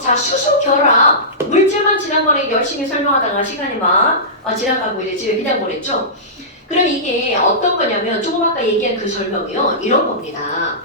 자, 수소 결합. 물질만 지난번에 열심히 설명하다가 시간이 막 지나가고 이제 집에 그냥 보냈죠? 그럼 이게 어떤 거냐면 조금 아까 얘기한 그 설명이요. 이런 겁니다.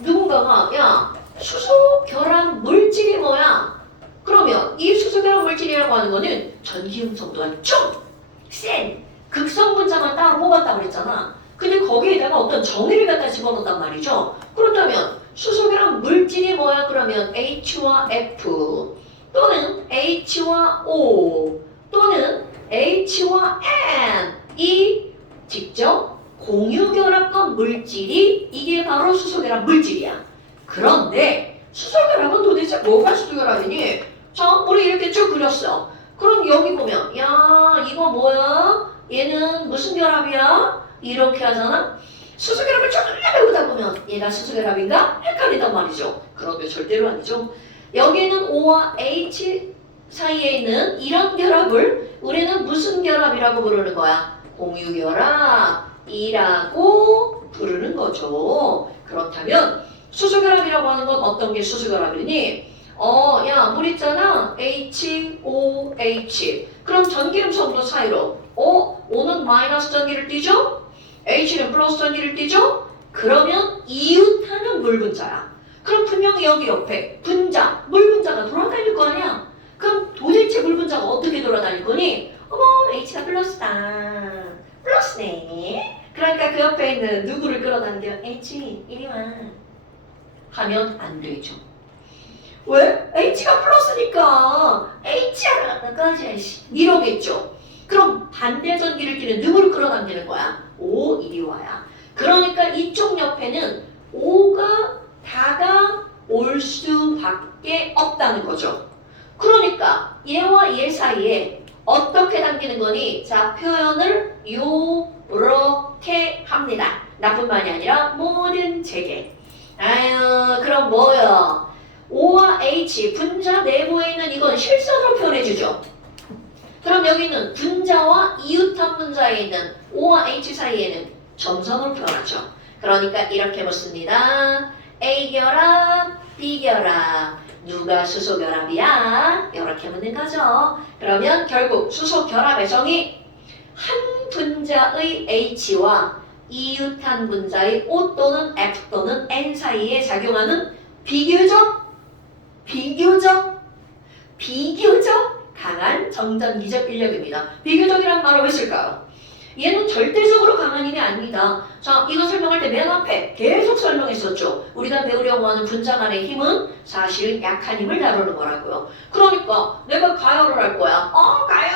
누군가가 야, 수소 결합 물질이 뭐야? 그러면 이 수소 결합 물질이라고 하는 거는 전기음 성도가 좀 센 극성분자만 따로 뽑았다고 그랬잖아. 근데 거기에다가 어떤 정의를 갖다 집어넣었단 말이죠. 그렇다면 수소 결합 물질이 뭐야? 그러면 H와 F 또는 H와 O 또는 H와 N 이 직접 공유결합권 물질이 이게 바로 수소결합 물질이야. 그런데 수소결합은 도대체 뭐가 수소결합이니? 자, 우리 이렇게 쭉 그렸어. 그럼 여기 보면 야 이거 뭐야? 얘는 무슨 결합이야? 이렇게 하잖아? 수소결합을 쭉 배우다 보면 얘가 수소결합인가? 헷갈린단 말이죠. 그런데 절대로 아니죠. 여기는 O와 H 사이에 있는 이런 결합을 우리는 무슨 결합이라고 부르는 거야? 공유결합이라고 부르는 거죠. 그렇다면 수소결합이라고 하는 건 어떤 게 수소결합이니? 야, 물 있잖아. HOH. 그럼 전기름 성도 사이로 O는 마이너스 전기를 띠죠? H는 플러스 전기를 띠죠? 그러면 이웃하는 물 분자야. 그럼 분명히 여기 옆에 분자, 물 분자가 돌아다닐 거 아니야? 그럼 도대체 물 분자가 어떻게 돌아다닐 거니? H가 플러스다. 플러스네. 그러니까 그 옆에 있는 누구를 끌어당겨? H, 이리 와. 하면 안 되죠. 왜? H가 플러스니까 H야 나까지 이러겠죠. 그럼 반대 전기를 띠는 누구를 끌어당기는 거야? O, 이리 와야. 그러니까 이쪽 옆에는 O가 다가올 수밖에 없다는 거죠. 그러니까 얘와 얘 사이에 어떻게 당기는 거니? 자, 표현을 요렇게 합니다. 나뿐만이 아니라 모든 체계. 아유, 그럼 뭐요? O와 H, 분자 내부에 있는 이건 실선으로 표현해주죠. 그럼 여기는 분자와 이웃한 분자에 있는 O와 H 사이에는 점선으로 표현하죠. 그러니까 이렇게 묻습니다. A결합, B결합. 누가 수소결합이야? 이렇게 묻는 거죠. 그러면 결국 수소결합의 정의 한 분자의 H와 이웃한 분자의 O 또는 F 또는 N 사이에 작용하는 비교적 강한 정전기적 인력입니다. 비교적이란 말을 왜 쓸까요? 얘는 절대적으로 강한 힘이 아닙니다. 자, 이거 설명할 때 맨 앞에 계속 설명했었죠. 우리가 배우려고 하는 분자 간의 힘은 사실 약한 힘을 다루는 거라고요. 그러니까 내가 가열을 할 거야. 가열!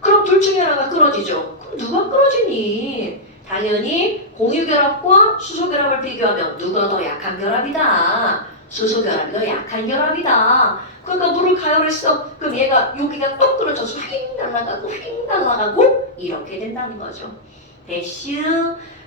그럼 둘 중에 하나가 끊어지죠. 그럼 누가 끊어지니? 당연히 공유결합과 수소결합을 비교하면 누가 더 약한 결합이다. 수소결합이 더 약한 결합이다. 그러니까 물을 가열했어. 그럼 얘가 여기가 똑 끊어져서 휙 날아가고 이렇게 된다는 거죠. 대슈.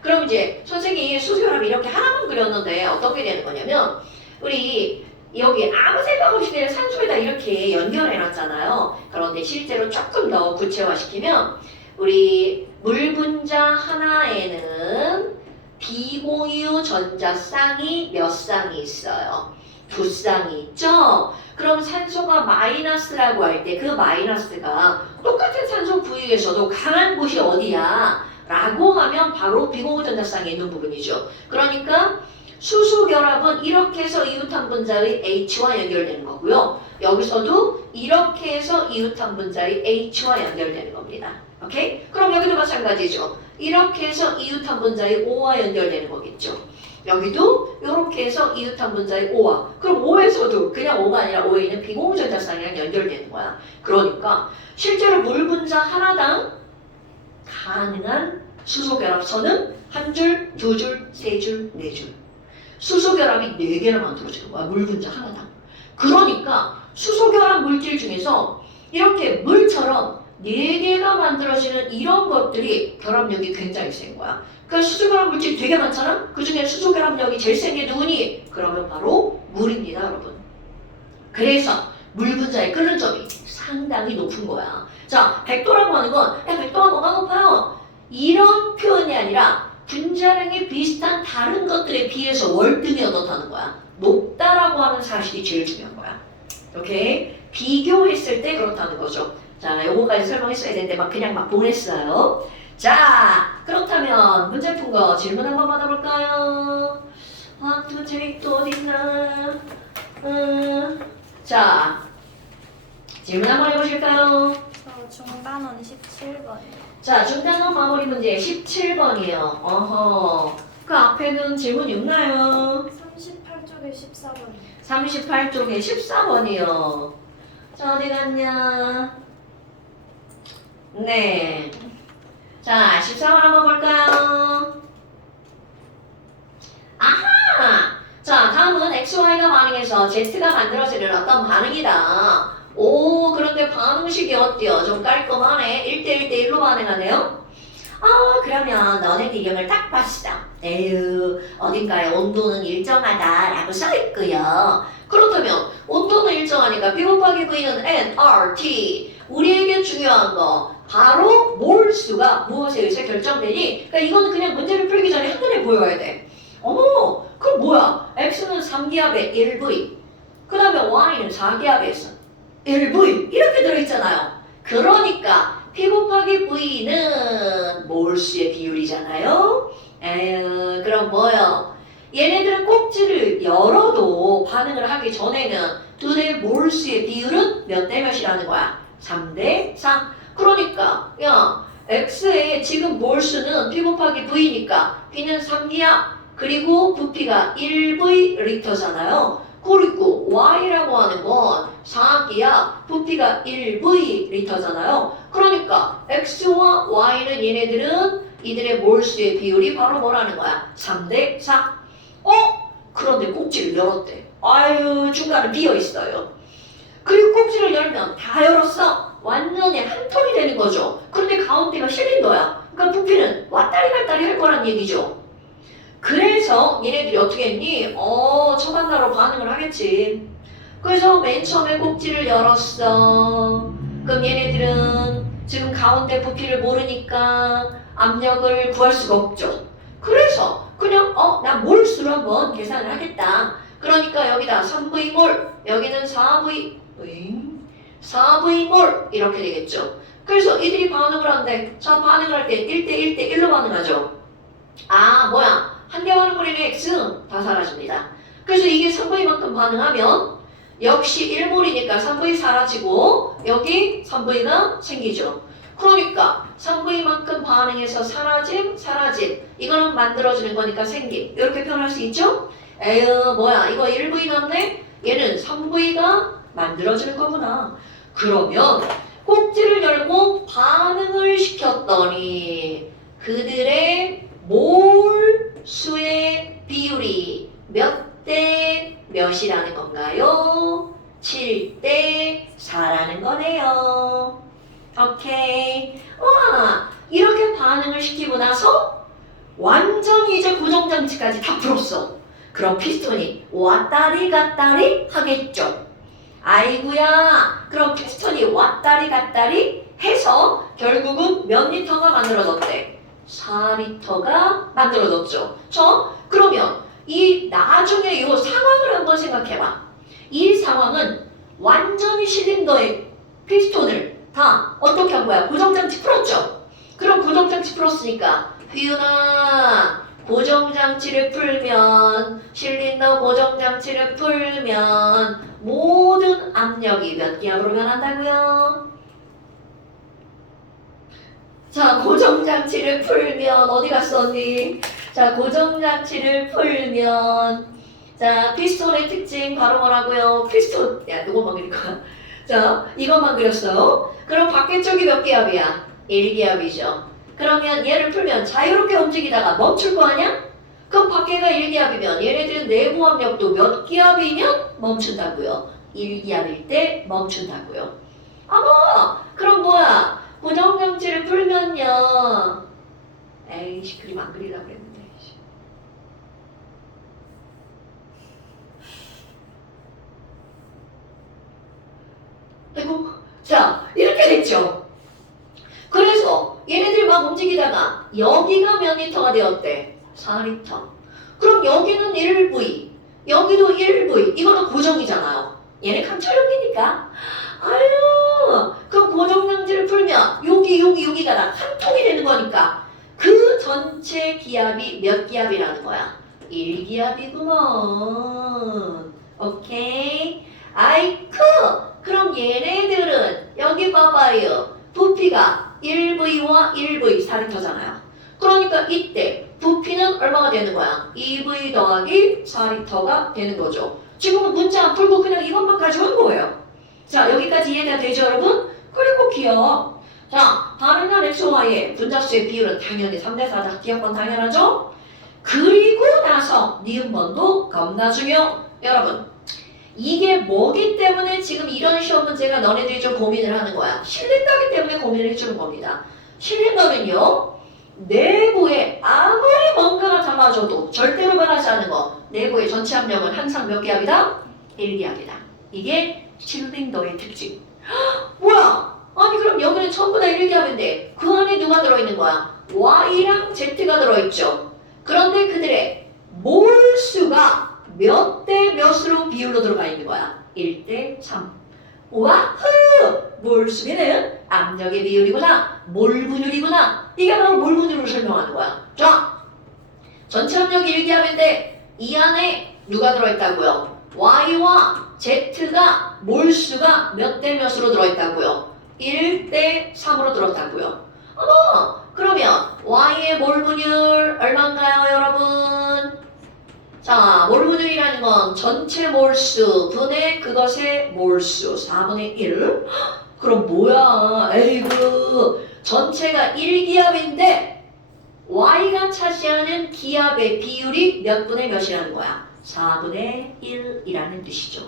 그럼 이제 선생님이 수소결합 이렇게 하나만 그렸는데 어떻게 되는 거냐면 우리 여기 아무 생각 없이 그냥 산소에다 이렇게 연결해놨잖아요. 그런데 실제로 조금 더 구체화시키면 우리 물 분자 하나에는 비공유 전자 쌍이 몇 쌍이 있어요? 2쌍이 있죠? 그럼 산소가 마이너스라고 할 때 그 마이너스가 똑같은 산소 부위에서도 강한 곳이 어디야? 라고 하면 바로 비공유 전자쌍이 있는 부분이죠. 그러니까 수소결합은 이렇게 해서 이웃한 분자의 H와 연결되는 거고요. 여기서도 이렇게 해서 이웃한 분자의 H와 연결되는 겁니다. 오케이? 그럼 여기도 마찬가지죠. 이렇게 해서 이웃한 분자의 O와 연결되는 거겠죠. 여기도 이렇게 해서 이웃한 분자의 O와 그럼 O에서도 그냥 O가 아니라 O에 있는 비공유 전자쌍이랑 연결되는 거야. 그러니까 실제로 물 분자 하나당 가능한 수소결합선은 한 줄, 두 줄, 세 줄, 네 줄. 수소결합이 4개나 만들어지는 거야. 물 분자 하나당. 그러니까 수소결합 물질 중에서 이렇게 물처럼 4개가 만들어지는 이런 것들이 결합력이 굉장히 센 거야. 그러니까 수소결합 물질 되게 많잖아? 그 중에 수소결합력이 제일 센 게 누구니? 그러면 바로 물입니다, 여러분. 그래서 물 분자의 끓는 점이 상당히 높은 거야. 자, 100도라고 하는 건 100도가 뭐가 높아요? 이런 표현이 아니라 분자량이 비슷한 다른 것들에 비해서 월등히 어떻다는 거야? 높다라고 없다라고 하는 사실이 제일 중요한 거야. 오케이? 비교했을 때 그렇다는 거죠. 자, 요거까지 설명했어야 되는데 막 그냥 막 보냈어요. 자, 그렇다면 문제 푼 거 질문 한번 받아볼까요? 문제 또 어딨나? 자, 질문 한번 해보실까요? 중단원 17번이요. 자, 중단원 마무리 문제 17번이에요. 어허. 그 앞에는 질문이 없나요? 38쪽에 14번이요. 38쪽에 14번이요. 자, 어디 갔냐? 네. 자, 14번 한번 볼까요? 아하! 자, 다음은 XY가 반응해서 Z가 만들어지는 어떤 반응이다. 오, 그런데 반응식이 어때요? 좀 깔끔하네. 1대1대1로 반응하네요. 그러면 너네 디귿을 딱 봅시다. 에휴, 어딘가에 온도는 일정하다라고 써있고요. 그렇다면 온도는 일정하니까 B 곱하기 V는 nRT. 우리에게 중요한 거 바로 몰수가 무엇에 의해서 결정되니? 그러니까 이거는 그냥 문제를 풀기 전에 한눈에 보여야 돼. 어머, 그럼 뭐야? X는 3기압에 1V, 그 다음에 Y는 4기압에서 1V 이렇게 들어있잖아요. 그러니까 P 곱하기 V는 몰수의 비율이잖아요. 에휴, 그럼 뭐요? 얘네들은 꼭지를 열어도 반응을 하기 전에는 두 개의 몰수의 비율은 몇 대 몇이라는 거야? 3대 3. 그러니까 야, X의 지금 몰수는 P 곱하기 V니까 P는 3기압 그리고 부피가 1V 리터잖아요. 그리고 Y라고 하는 건 4기압 부피가 1V 리터잖아요. 그러니까 X와 Y는 얘네들은 이들의 몰수의 비율이 바로 뭐라는 거야? 3대 4. 그런데 꼭지를 열었대. 아유, 중간에 비어 있어요. 그리고 꼭지를 열면 다 열었어. 완전히 한 톤이 되는 거죠. 그런데 가운데가 실린더야. 그러니까 부피는 왔다리 갔다리 할 거란 얘기죠. 그래서 얘네들이 어떻게 했니? 처만나로 반응을 하겠지. 그래서 맨 처음에 꼭지를 열었어. 그럼 얘네들은 지금 가운데 부피를 모르니까 압력을 구할 수가 없죠. 그래서 그냥 나 몰수로 한번 계산을 하겠다. 그러니까 여기다 3V몰, 여기는 4V몰 이렇게 되겠죠. 그래서 이들이 반응을 한대. 자, 반응을 할 때 1대1대1로 반응하죠. 뭐야? 한 개 반응물이네 X 다 사라집니다. 그래서 이게 3V만큼 반응하면 역시 1몰이니까 3V 사라지고 여기 3V가 생기죠. 그러니까 3V만큼 반응해서 사라짐 이거는 만들어지는 거니까 생김 이렇게 표현할 수 있죠? 에휴 뭐야 이거 1V 남네? 얘는 3V가 만들어지는 거구나. 그러면 꼭지를 열고 반응을 시켰더니 그들의 몰수의 비율이 몇 대 몇이라는 건가요? 7대 4라는 거네요. 오케이. 와, 이렇게 반응을 시키고 나서 완전히 이제 고정장치까지 다 풀었어. 그럼 피스톤이 왔다리 갔다리 하겠죠. 아이구야. 그럼 피스톤이 왔다리 갔다리 해서 결국은 몇 리터가 만들어졌대? 4리터가 만들어졌죠. 그러면 이 나중에 이 상황을 한번 생각해봐. 이 상황은 완전히 실린더의 피스톤을 다 어떻게 한 거야? 고정장치 풀었죠? 그럼 고정장치 풀었으니까 휘윤아 고정장치를 풀면 실린더 고정장치를 풀면 모든 압력이 몇 기압으로 변한다고요? 자, 고정장치를 풀면 어디 갔어 언니? 자, 고정장치를 풀면 자, 피스톤의 특징 바로 뭐라고요? 피스톤, 야, 누구만 그릴 거야? 자, 이것만 그렸어요. 그럼 밖에 쪽이 몇 기압이야? 1기압이죠. 그러면 얘를 풀면 자유롭게 움직이다가 멈출 거 아니야? 그럼 밖에가 1기압이면 얘네들은 내부 압력도 몇 기압이면 멈춘다고요? 1기압일 때 멈춘다고요. 그럼 뭐야? 고정장치를 풀면요. 에이씨, 그림 안 그리려고 그랬는데. 아이고, 자, 이렇게 됐죠. 그래서 얘네들이 막 움직이다가 여기가 몇 리터가 되었대? 4리터. 그럼 여기는 1V, 여기 여기도 1V. 이거는 고정이잖아요. 얘네 강철력이니까. 아유, 그럼 고정량지를 풀면 여기가 다 한 통이 되는 거니까 그 전체 기압이 몇 기압이라는 거야? 1기압이구먼. 오케이? 아이쿠! 그럼 얘네들은 여기 봐봐요. 부피가 1V와 1V 4리터잖아요. 그러니까 이때 부피는 얼마가 되는 거야? 2V 더하기 4리터가 되는 거죠. 지금은 문제 안 풀고 그냥 이것만 가지고 한 거예요. 자, 여기까지 이해가 되죠, 여러분? 그리고 기억. 자, 반응량 X와의 분자수의 비율은 당연히 3대4다. 기억번 당연하죠? 그리고 나서 니은번도 겁나 중요. 여러분, 이게 뭐기 때문에 지금 이런 시험 문제가 너네들이 좀 고민을 하는 거야. 실린더기 때문에 고민을 해주는 겁니다. 실린더는요, 내부에 아무리 뭔가가 달라져도 절대로 변하지 않는 거. 내부의 전체 압력은 항상 몇 기압이다? 1기압이다. 이게 실린더의 특징. 뭐야? 아니 그럼 여기는 전부 다 1기압인데 그 안에 누가 들어있는 거야? Y랑 Z가 들어있죠. 그런데 그들의 몰수가 몇 대 몇으로 비율로 들어가 있는 거야? 1대 3. 와흐! 몰수비는 압력의 비율이구나. 몰분율이구나. 이게 바로 몰분율을 설명하는 거야. 자, 전체 압력이 1기압인데 이 안에 누가 들어있다고요? Y와 Z가 몰수가 몇 대 몇으로 들어있다고요? 1대 3으로 들었다고요. 어머, 그러면 Y의 몰분율 얼마인가요, 여러분? 자, 몰분율이라는 건 전체 몰수 분의 그것의 몰수 4분의 1. 그럼 뭐야? 에이구, 전체가 1기압인데 Y가 차지하는 기압의 비율이 몇 분의 몇이라는 거야? 4분의 1이라는 뜻이죠.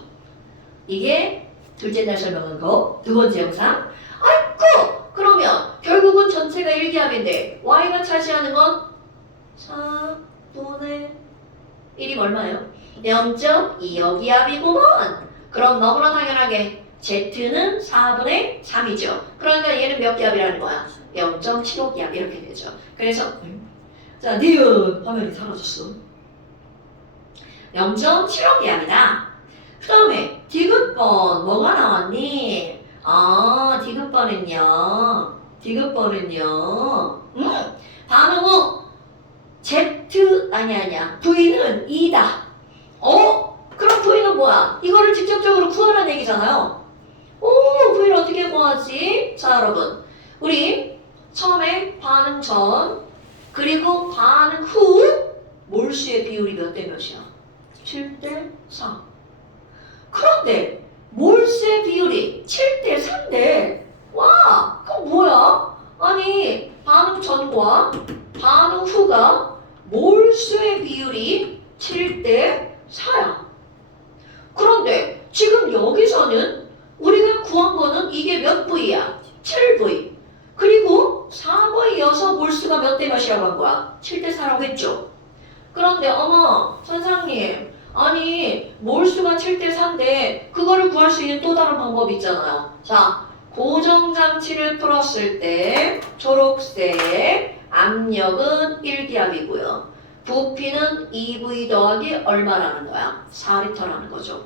이게 둘째 날 설명한 거. 두 번째 영상. 아이고! 그러면 결국은 전체가 1기압인데 Y가 차지하는 건 4분의 1이 얼마예요? 0.25 기압이구먼. 그럼 너무나 당연하게 Z는 4분의 3이죠. 그러니까 얘는 몇 기압이라는 거야? 0.75 기압 이렇게 되죠. 그래서 자, 니은 화면이 사라졌어. 0.75 기압이다. 그 다음에 디귿번 뭐가 나왔니? 아, 디귿번은요. 반응 후 Z 아니야 V는 2다. 그럼 V는 뭐야? 이거를 직접적으로 구하라는 얘기잖아요. 오, V를 어떻게 구하지? 자, 여러분, 우리 처음에 반응 전 그리고 반응 후 몰수의 비율이 몇 대 몇이야? 7대 4. 그런데 몰수의 비율이 7대 4인데 와, 그럼 뭐야? 아니, 반응 전과 반응 후가 몰수의 비율이 7대 4야. 그런데 지금 여기서는 우리가 구한 거는 이게 몇 V야? 7V. 그리고 4V여서 몰수가 몇 대 몇이라고 한 거야? 7대 4라고 했죠. 그런데 어머, 선생님, 아니 몰수가 7대 4인데 그거를 구할 수 있는 또 다른 방법이 있잖아요. 자, 고정장치를 풀었을 때 초록색 압력은 1기압이고요. 부피는 2V 더하기 얼마라는 거야? 4리터라는 거죠.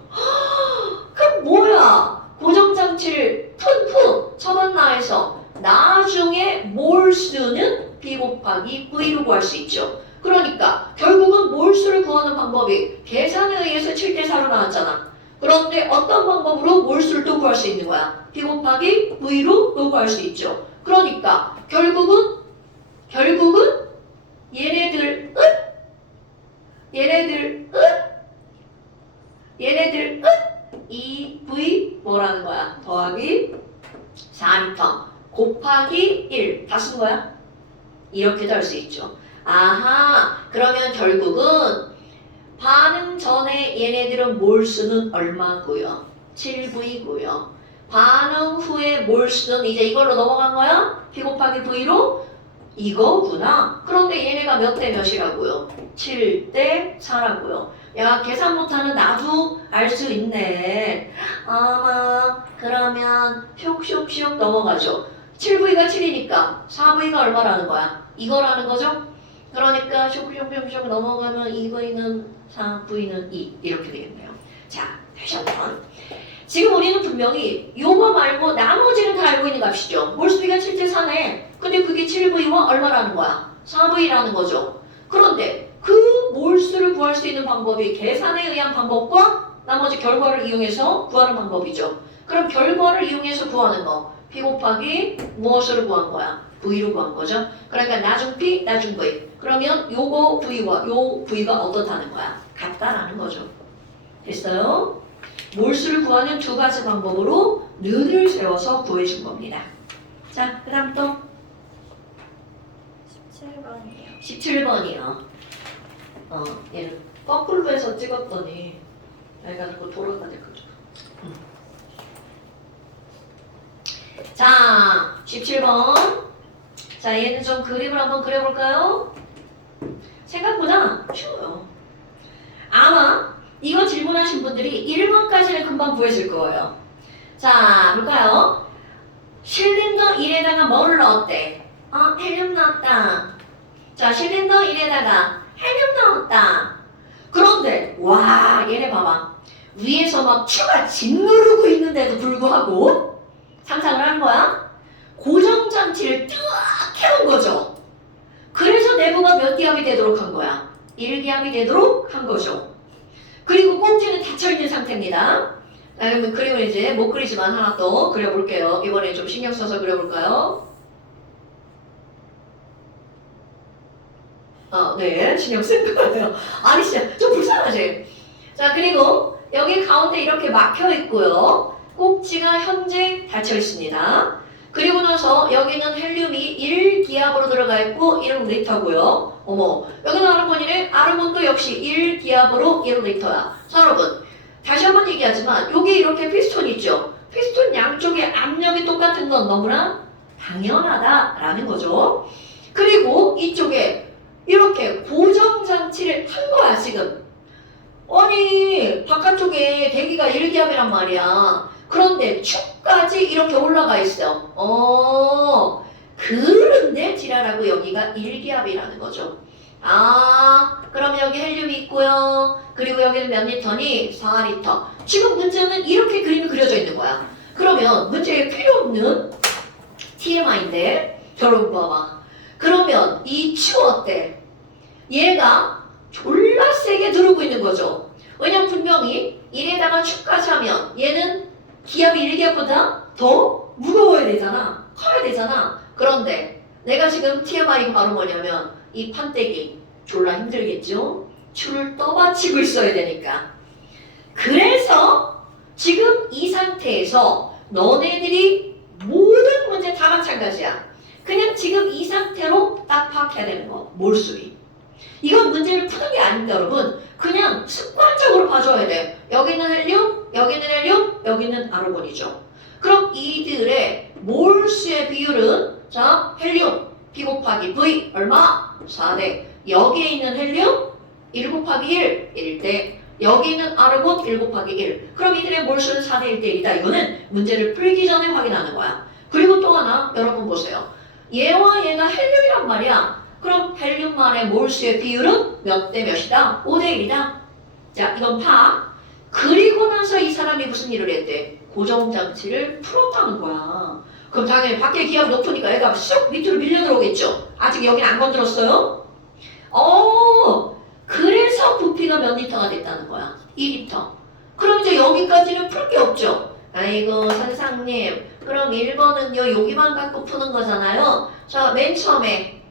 그럼 뭐야? 고정장치를 푼 후 처번나에서 나중에 몰수는 B 곱하기 V로 구할 수 있죠. 그러니까 결국은 몰수를 구하는 방법이 계산에 의해서 7대 4로 나왔잖아. 그런데 어떤 방법으로 몰수를 또 구할 수 있는 거야? B 곱하기 V로 또 구할 수 있죠. 그러니까 결국은 얘네들은 2V 뭐라는 거야? 더하기 4리터 곱하기 1 다 쓴 거야? 이렇게도 할 수 있죠. 아하, 그러면 결국은 반응 전에 얘네들은 몰수는 얼마고요? 7V고요. 반응 후에 몰수는 이제 이걸로 넘어간 거야? P 곱하기 V로? 이거구나. 그런데 얘네가 몇 대 몇이라고요? 7대 4라고요. 야, 계산 못하는 나도 알 수 있네. 아마 그러면 슉슉슉 넘어가죠. 7V가 7이니까 4V가 얼마라는 거야? 이거라는 거죠? 그러니까 슉슉슉슉 넘어가면 2V는 4, V는 2 이렇게 되겠네요. 자, 다시 한번. 지금 우리는 분명히 요거 말고 나머지는 다 알고 있는 값이죠. 몰수비가 7대 4네. 근데 그게 7V와 얼마라는 거야? 4V라는 거죠. 그런데 그 몰수를 구할 수 있는 방법이 계산에 의한 방법과 나머지 결과를 이용해서 구하는 방법이죠. 그럼 결과를 이용해서 구하는 거 P 곱하기 무엇으로 구한 거야? V로 구한 거죠. 그러니까 나중 P, 나중 V. 그러면 요거 V와 요 V가 어떻다는 거야? 같다라는 거죠. 됐어요? 몰수를 구하는 두 가지 방법으로 눈을 세워서 구해준 겁니다. 자, 그 다음 또 17번이요. 17번이요. 얘는 거꾸로 해서 찍었더니 얘가 자꾸 돌아가 됐거든. 자, 17번. 자, 얘는 좀 그림을 한번 그려볼까요? 생각보다 쉬워요. 아마 이거 질문하신 분들이 1번까지는 금방 구해질 거예요. 자, 볼까요? 실린더 1에다가 뭐를 넣었대? 헬륨 넣었다. 자, 실린더 1에다가 헬륨 넣었다. 그런데 와, 얘네 봐봐. 위에서 막 큐가 짓누르고 있는데도 불구하고 상상을 하는 거야? 고정장치를 딱 해온 거죠. 그래서 내부가 몇 기압이 되도록 한 거야? 1기압이 되도록 한 거죠. 그리고 꼭지는 닫혀있는 상태입니다. 자, 그러면 그림을 이제 못 그리지만 하나 또 그려볼게요. 이번에 좀 신경 써서 그려볼까요? 네, 신경 쓴 거예요. 아니, 진짜 좀 불쌍하지? 자, 그리고 여기 가운데 이렇게 막혀 있고요. 꼭지가 현재 닫혀 있습니다. 그리고 나서 여기는 헬륨이 1기압으로 들어가 있고 1리터고요. 어머, 여기는 아르곤이네. 아르곤도 역시 1기압으로 1리터야. 자, 여러분, 다시 한번 얘기하지만 여기 이렇게 피스톤 있죠? 피스톤 양쪽에 압력이 똑같은 건 너무나 당연하다라는 거죠. 그리고 이쪽에 이렇게 고정장치를 한 거야, 지금. 아니, 바깥쪽에 대기가 1기압이란 말이야. 그런데 축까지 이렇게 올라가 있어. 그런데 지랄하고 여기가 1기압이라는 거죠. 그럼 여기 헬륨이 있고요. 그리고 여기는 몇 리터니? 4리터. 지금 문제는 이렇게 그림이 그려져 있는 거야. 그러면 문제에 필요 없는 TMI인데, 여러분 봐봐. 그러면 이 추 어때? 얘가 졸라 세게 누르고 있는 거죠. 왜냐면 분명히 1에다가 축까지 하면 얘는 기압이 1기압보다 더 무거워야 되잖아. 커야 되잖아. 그런데 내가 지금 TMI가 바로 뭐냐면 이 판때기 졸라 힘들겠죠? 추를 떠받치고 있어야 되니까. 그래서 지금 이 상태에서 너네들이 모든 문제 다 마찬가지야. 그냥 지금 이 상태로 딱 파악해야 되는 거. 몰수비. 이건 문제를 푸는 게 아닙니다, 여러분. 그냥 습관적으로 봐줘야 돼. 여기는 헬륨, 여기는 헬륨, 여기는 아르곤이죠. 그럼 이들의 몰수의 비율은 자, 헬륨 P 곱하기 V 얼마? 4대. 여기에 있는 헬륨 1 곱하기 1, 1대. 여기 있는 아르곤 1 곱하기 1. 그럼 이들의 몰수는 4대 1대 1이다. 이거는 문제를 풀기 전에 확인하는 거야. 그리고 또 하나, 여러분 보세요. 얘와 얘가 헬륨이란 말이야. 그럼 헬륨만의 몰수의 비율은 몇 대 몇이다? 5대 1이다. 자, 이건 파. 그리고 나서 이 사람이 무슨 일을 했대? 고정장치를 풀었다는 거야. 그럼 당연히 밖에 기압이 높으니까 얘가 쑥 밑으로 밀려 들어오겠죠? 아직 여긴 안 건드렸어요? 그래서 부피가 몇 리터가 됐다는 거야? 2리터. 그럼 이제 여기까지는 풀 게 없죠? 아이고 선생님, 그럼 1번은요 여기만 갖고 푸는 거잖아요. 자, 맨 처음에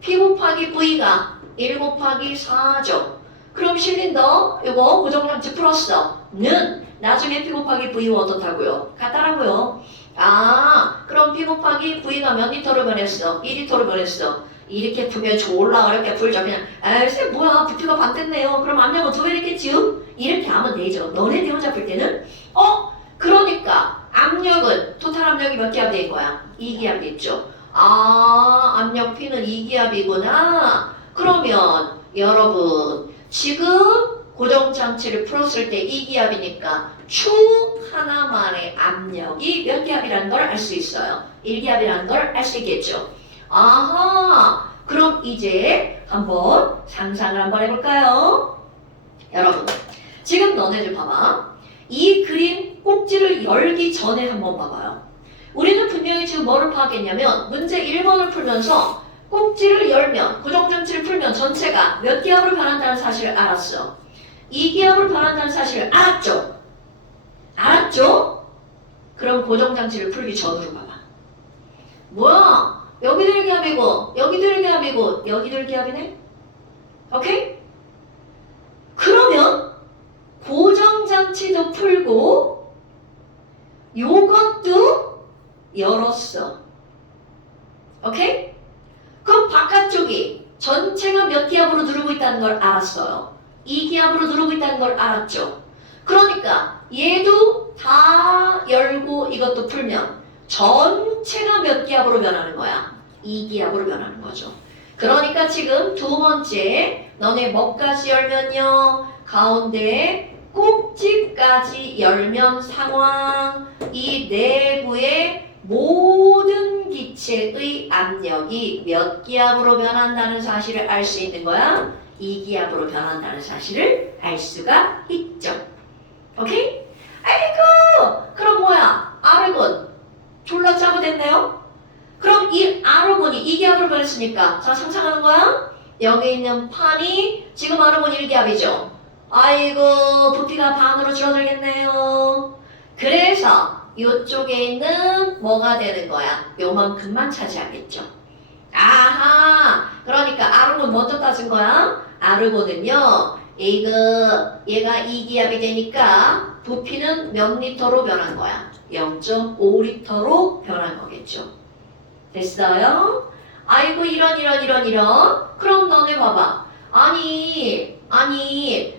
P 곱하기 V가 1 곱하기 4죠. 그럼 실린더 요거 고정장치 풀었어.는 나중에 P 곱하기 V와 어떻다고요? 같다라고요. 그럼 P 곱하기 V가 몇 리터로 변했어? 2리터로 변했어. 이렇게 풀면 졸라 어렵게 풀죠. 그냥 쌤 뭐야 부피가 반됐네요. 그럼 압력은 2배 됐겠지요? 이렇게 하면 되죠. 너네 내용 잡을 때는 그러니까 압력은 토탈 압력이 몇 기압 된 거야? 2기압 됐죠. 압력 P는 2기압이구나. 그러면 여러분 지금 고정장치를 풀었을 때 2기압이니까 추 하나만의 압력이 몇 기압이라는 걸 알 수 있어요. 1기압이라는 걸 알 수 있겠죠. 그럼 이제 한번 상상을 한번 해볼까요? 여러분, 지금 너네들 봐봐. 이 그림 꼭지를 열기 전에 한번 봐봐요. 우리는 분명히 지금 뭐를 파악했냐면 문제 1번을 풀면서 꼭지를 열면, 고정장치를 풀면 전체가 몇 기압으로 변한다는 사실을 알았어. 2기압으로 변한다는 사실을 알았죠? 알았죠? 그럼 고정장치를 풀기 전으로 봐봐. 뭐야? 여기도 1기압이고 여기도 1기압이고 여기도 1기압이네? 오케이? 그러면 고정장치도 풀고 요것도 열었어. 오케이? 그럼 바깥쪽이 전체가 몇 기압으로 누르고 있다는 걸 알았어요. 2기압으로 누르고 있다는 걸 알았죠. 그러니까 얘도 다 열고 이것도 풀면 전체가 몇 기압으로 변하는 거야? 2기압으로 변하는 거죠. 그러니까 지금 두 번째 너네 뭐까지 열면요? 가운데 꼭지까지 열면 상황 이 내부의 모든 기체의 압력이 몇 기압으로 변한다는 사실을 알 수 있는 거야? 2기압으로 변한다는 사실을 알 수가 있죠. 오케이? 아이고! 그럼 뭐야? 아르곤 졸라 짜고 됐네요? 그럼 이 아르곤이 2기압으로 변했으니까 자 상상하는 거야? 여기 있는 판이 지금 아르곤 1기압이죠? 아이고 부피가 반으로 줄어들겠네요. 그래서 이쪽에 있는 뭐가 되는 거야? 요만큼만 차지하겠죠. 아하 그러니까 아르곤 먼저 따진 거야? 아르곤은요 얘가 2기압이 되니까 부피는 몇 리터로 변한 거야? 0.5리터로 변한 거겠죠. 됐어요? 아이고 이런 그럼 너네 봐봐. 아니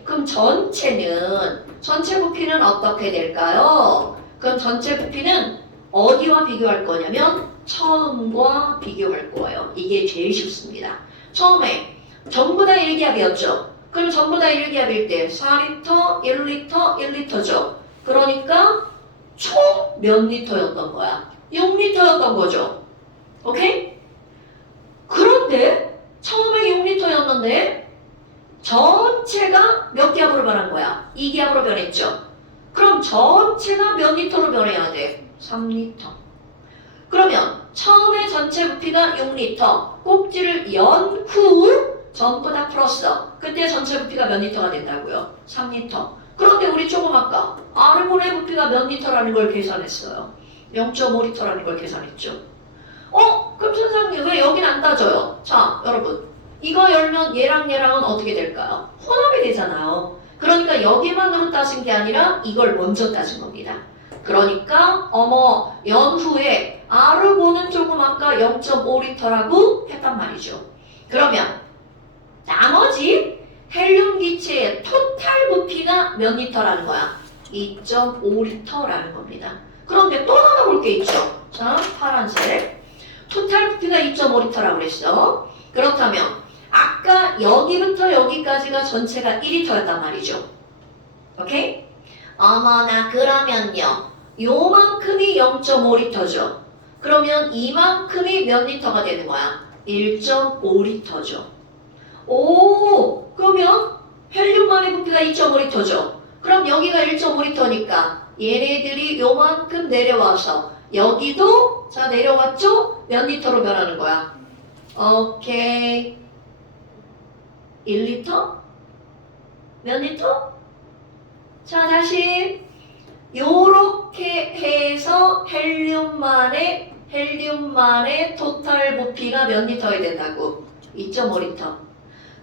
그럼 전체 부피는 어떻게 될까요? 그럼 전체 부피는 어디와 비교할 거냐면 처음과 비교할 거예요. 이게 제일 쉽습니다. 처음에 전부 다 1기압이었죠. 그럼 전부 다 1기압일 때 4리터, 1리터, 1리터죠. 그러니까 총 몇 리터였던 거야? 6리터였던 거죠. 오케이? 그런데 처음에 6리터였는데 전체가 몇 기압으로 변한 거야? 2기압으로 변했죠. 그럼 전체가 몇 리터로 변해야 돼? 3리터. 그러면 처음에 전체 부피가 6리터, 꼭지를 연 후 전부 다 풀었어. 그때 전체 부피가 몇 리터가 된다고요? 3리터. 그런데 우리 조금 아까 아르곤의 부피가 몇 리터라는 걸 계산했어요. 0.5리터라는 걸 계산했죠. 그럼 선생님 왜 여긴 안 따져요? 자, 여러분. 이거 열면 얘랑은 어떻게 될까요? 혼합이 되잖아요. 그러니까 여기만으로 따진 게 아니라 이걸 먼저 따진 겁니다. 그러니까 연후에 아르곤은 조금 아까 0.5리터라고 했단 말이죠. 그러면 나머지 헬륨 기체의 토탈 부피가 몇 리터라는 거야? 2.5리터라는 겁니다. 그런데 또 하나 볼 게 있죠. 자, 파란색. 토탈 부피가 2.5리터라고 그랬어. 그렇다면 아까 여기부터 여기까지가 전체가 1리터였단 말이죠. 오케이? 어머나 그러면요. 요만큼이 0.5리터죠. 그러면 이만큼이 몇 리터가 되는 거야? 1.5리터죠. 오, 그러면 헬륨만의 부피가 2.5리터죠. 그럼 여기가 1.5리터니까 얘네들이 요만큼 내려와서 여기도 자 내려왔죠? 몇 리터로 변하는 거야? 오케이. 1리터? 몇 리터? 자 다시 요렇게 해서 헬륨만의 토탈 부피가 몇 리터가 된다고? 2.5리터.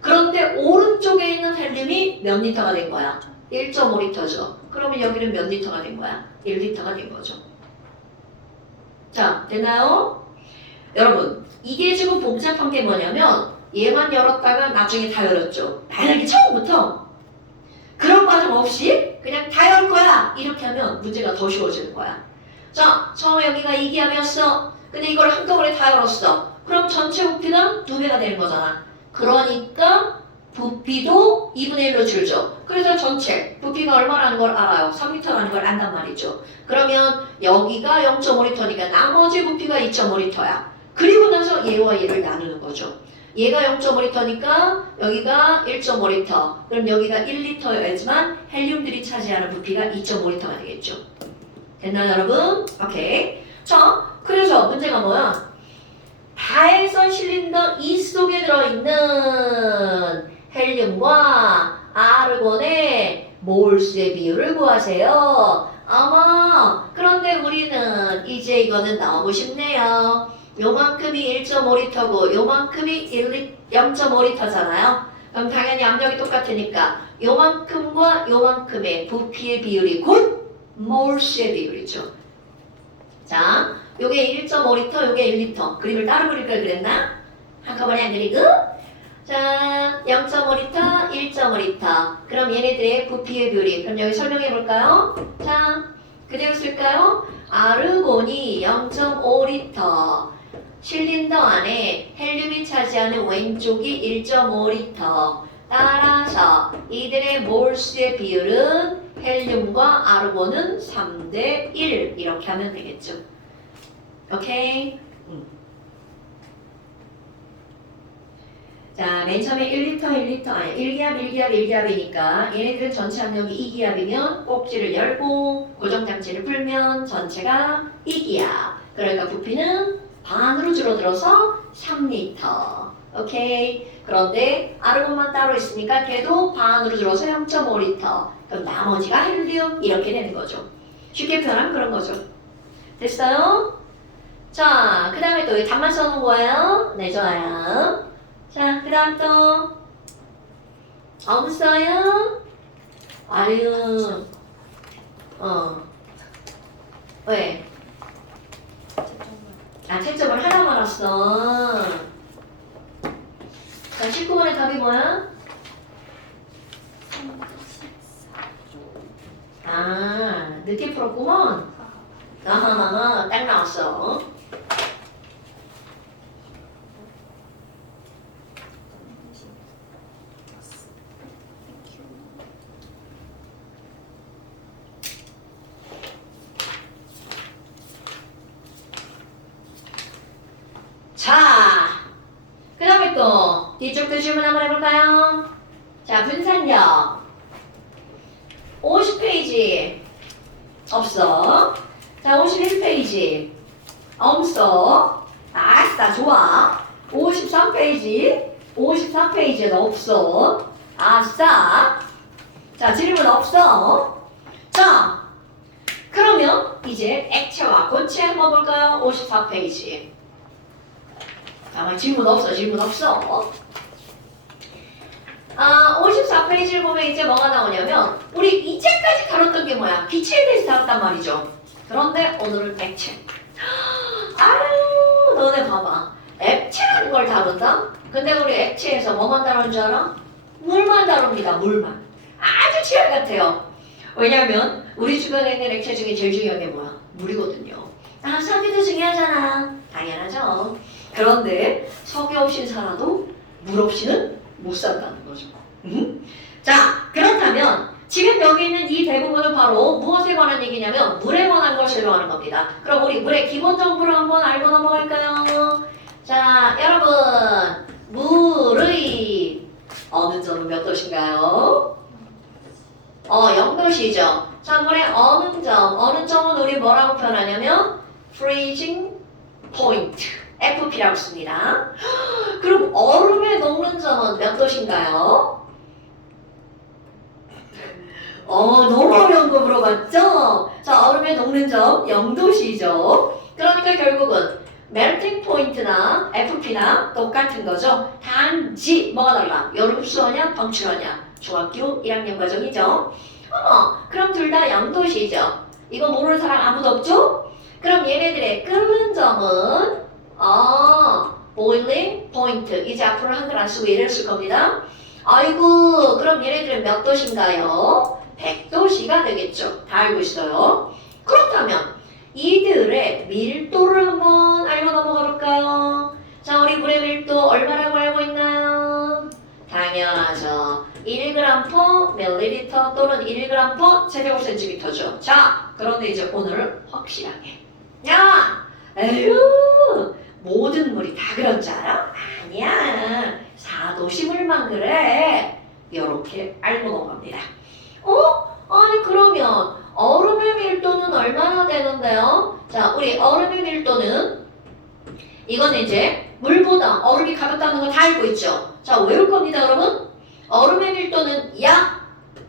그런데 오른쪽에 있는 헬륨이 몇 리터가 된 거야? 1.5리터죠. 그러면 여기는 몇 리터가 된 거야? 1리터가 된 거죠. 자, 됐나요? 여러분, 이게 지금 복잡한 게 뭐냐면 얘만 열었다가 나중에 다 열었죠. 만약에 처음부터 그런 과정 없이 그냥 다 열 거야 이렇게 하면 문제가 더 쉬워지는 거야. 자, 처음에 여기가 2기압이었어. 근데 이걸 한꺼번에 다 열었어. 그럼 전체 부피가 2배가 되는 거잖아. 그러니까 부피도 2분의 1로 줄죠. 그래서 전체 부피가 얼마라는 걸 알아요. 3리터라는 걸 안단 말이죠. 그러면 여기가 0.5리터니까 나머지 부피가 2.5리터야. 그리고 나서 얘와 얘를 나누는 거죠. 얘가 0.5리터니까 여기가 1.5리터. 그럼 여기가 1리터여야지만 헬륨들이 차지하는 부피가 2.5리터가 되겠죠. 됐나요, 여러분? 오케이. 자, 그래서 문제가 뭐야? 다해선 실린더 이 속에 들어있는 헬륨과 아르곤의 몰수의 비율을 구하세요. 어머, 그런데 우리는 이제 이거는 너무 쉽네요. 요만큼이 1.5리터고 요만큼이 0.5리터잖아요. 그럼 당연히 압력이 똑같으니까 요만큼과 요만큼의 부피의 비율이 곧 몰수의 비율이죠. 자, 요게 1.5리터, 요게 1리터. 그림을 따로 그릴 걸 그랬나? 한꺼번에 안 그리고? 자, 0.5리터, 1.5리터. 그럼 얘네들의 부피의 비율이. 그럼 여기 설명해 볼까요? 자, 그대로 쓸까요? 아르곤이 0.5리터. 실린더 안에 헬륨이 차지하는 왼쪽이 1.5리터. 따라서 이들의 몰수의 비율은 헬륨과 아르곤은 3대 1 이렇게 하면 되겠죠. 오케이? 자, 맨 처음에 1리터, 1리터, 아니 1기압, 1기압, 1기압이니까 얘네들은 전체 압력이 2기압이면 꼭지를 열고 고정장치를 풀면 전체가 2기압. 그러니까 부피는 반으로 줄어들어서 3리터. 오케이? 그런데 아르곤만 따로 있으니까 걔도 반으로 줄어서 0.5리터. 그럼 나머지가 헬륨 이렇게 되는 거죠. 쉽게 표현하면 그런 거죠. 됐어요? 자, 그 다음에 또 답만 써놓은 거예요. 네, 좋아요. 자, 그 다음 또 없어요? 아유, 왜? 아, 채점을 하나만 왔어. 자, 19번의 답이 뭐야? 14조. 아, 늦게 풀었구먼. 아하하하, 딱 나왔어. 자, 그 다음에 또 뒤쪽도 질문 한번 해볼까요? 자, 분산력 50페이지 없어. 자, 51페이지 없어. 아싸, 좋아. 53페이지에도 없어. 아싸. 자, 질문 없어. 자, 그러면 이제 액체와 고체 한번 볼까요? 54페이지. 아마 질문 없어. 아, 54페이지를 보면 이제 뭐가 나오냐면 우리 이제까지 다뤘던 게 뭐야? 기체에 대해서 다뤘단 말이죠. 그런데 오늘은 액체. 아유, 너네 봐봐. 액체라는 걸 다룬다? 근데 우리 액체에서 뭐만 다룬 줄 알아? 물만 다룹니다. 물만. 아주 치열 같아요. 왜냐면 우리 주변에 있는 액체 중에 제일 중요한 게 뭐야? 물이거든요. 아, 석유도 중요하잖아. 당연하죠. 그런데 석유 없이는 살아도 물 없이는 못 산다는 거죠. 자, 그렇다면 지금 여기 있는 이 대부분은 바로 무엇에 관한 얘기냐면 물에 관한 걸 설명하는 겁니다. 그럼 우리 물의 기본 정보를 한번 알고 넘어갈까요? 자, 여러분, 물의 어느 점은 몇 도신가요? 0도시죠. 자, 물의 어느 점은 우리 뭐라고 표현하냐면 freezing point, FP라고 씁니다. 그럼 얼음에 녹는 점은 몇 도신가요? 너무 어려운 거 물어봤죠? 자, 얼음에 녹는 점 0도시죠. 그러니까 결국은 melting point나 FP나 똑같은 거죠. 단지 뭐가 달라? 여름 수어냐, 밤 추어냐? 중학교 1학년 과정이죠. 그럼 둘 다 0도시죠. 이거 모르는 사람 아무도 없죠? 그럼 얘네들의 끓는 점은 boiling point. 이제 앞으로 한글 안 쓰고 얘를 쓸 겁니다. 아이고, 그럼 얘네들은 몇 도신가요? 100도씨가 되겠죠. 다 알고 있어요. 그렇다면 이들의 밀도를 한번 알고 넘어가 볼까요? 자, 우리 물의 밀도 얼마라고 알고 있나요? 당연하죠. 1g/ml 또는 1g/제곱센티미터죠. 자, 그런데 이제 오늘 확실하게. 야! 에휴! 모든 물이 다 그런 줄 알아? 아니야. 사도시물만 그래. 이렇게 알고 넘어갑니다. 아니 그러면 얼음의 밀도는 얼마나 되는데요? 자, 우리 얼음의 밀도는 이거는 이제 물보다 얼음이 가볍다는 거 다 알고 있죠? 자, 외울 겁니다, 여러분. 얼음의 밀도는 약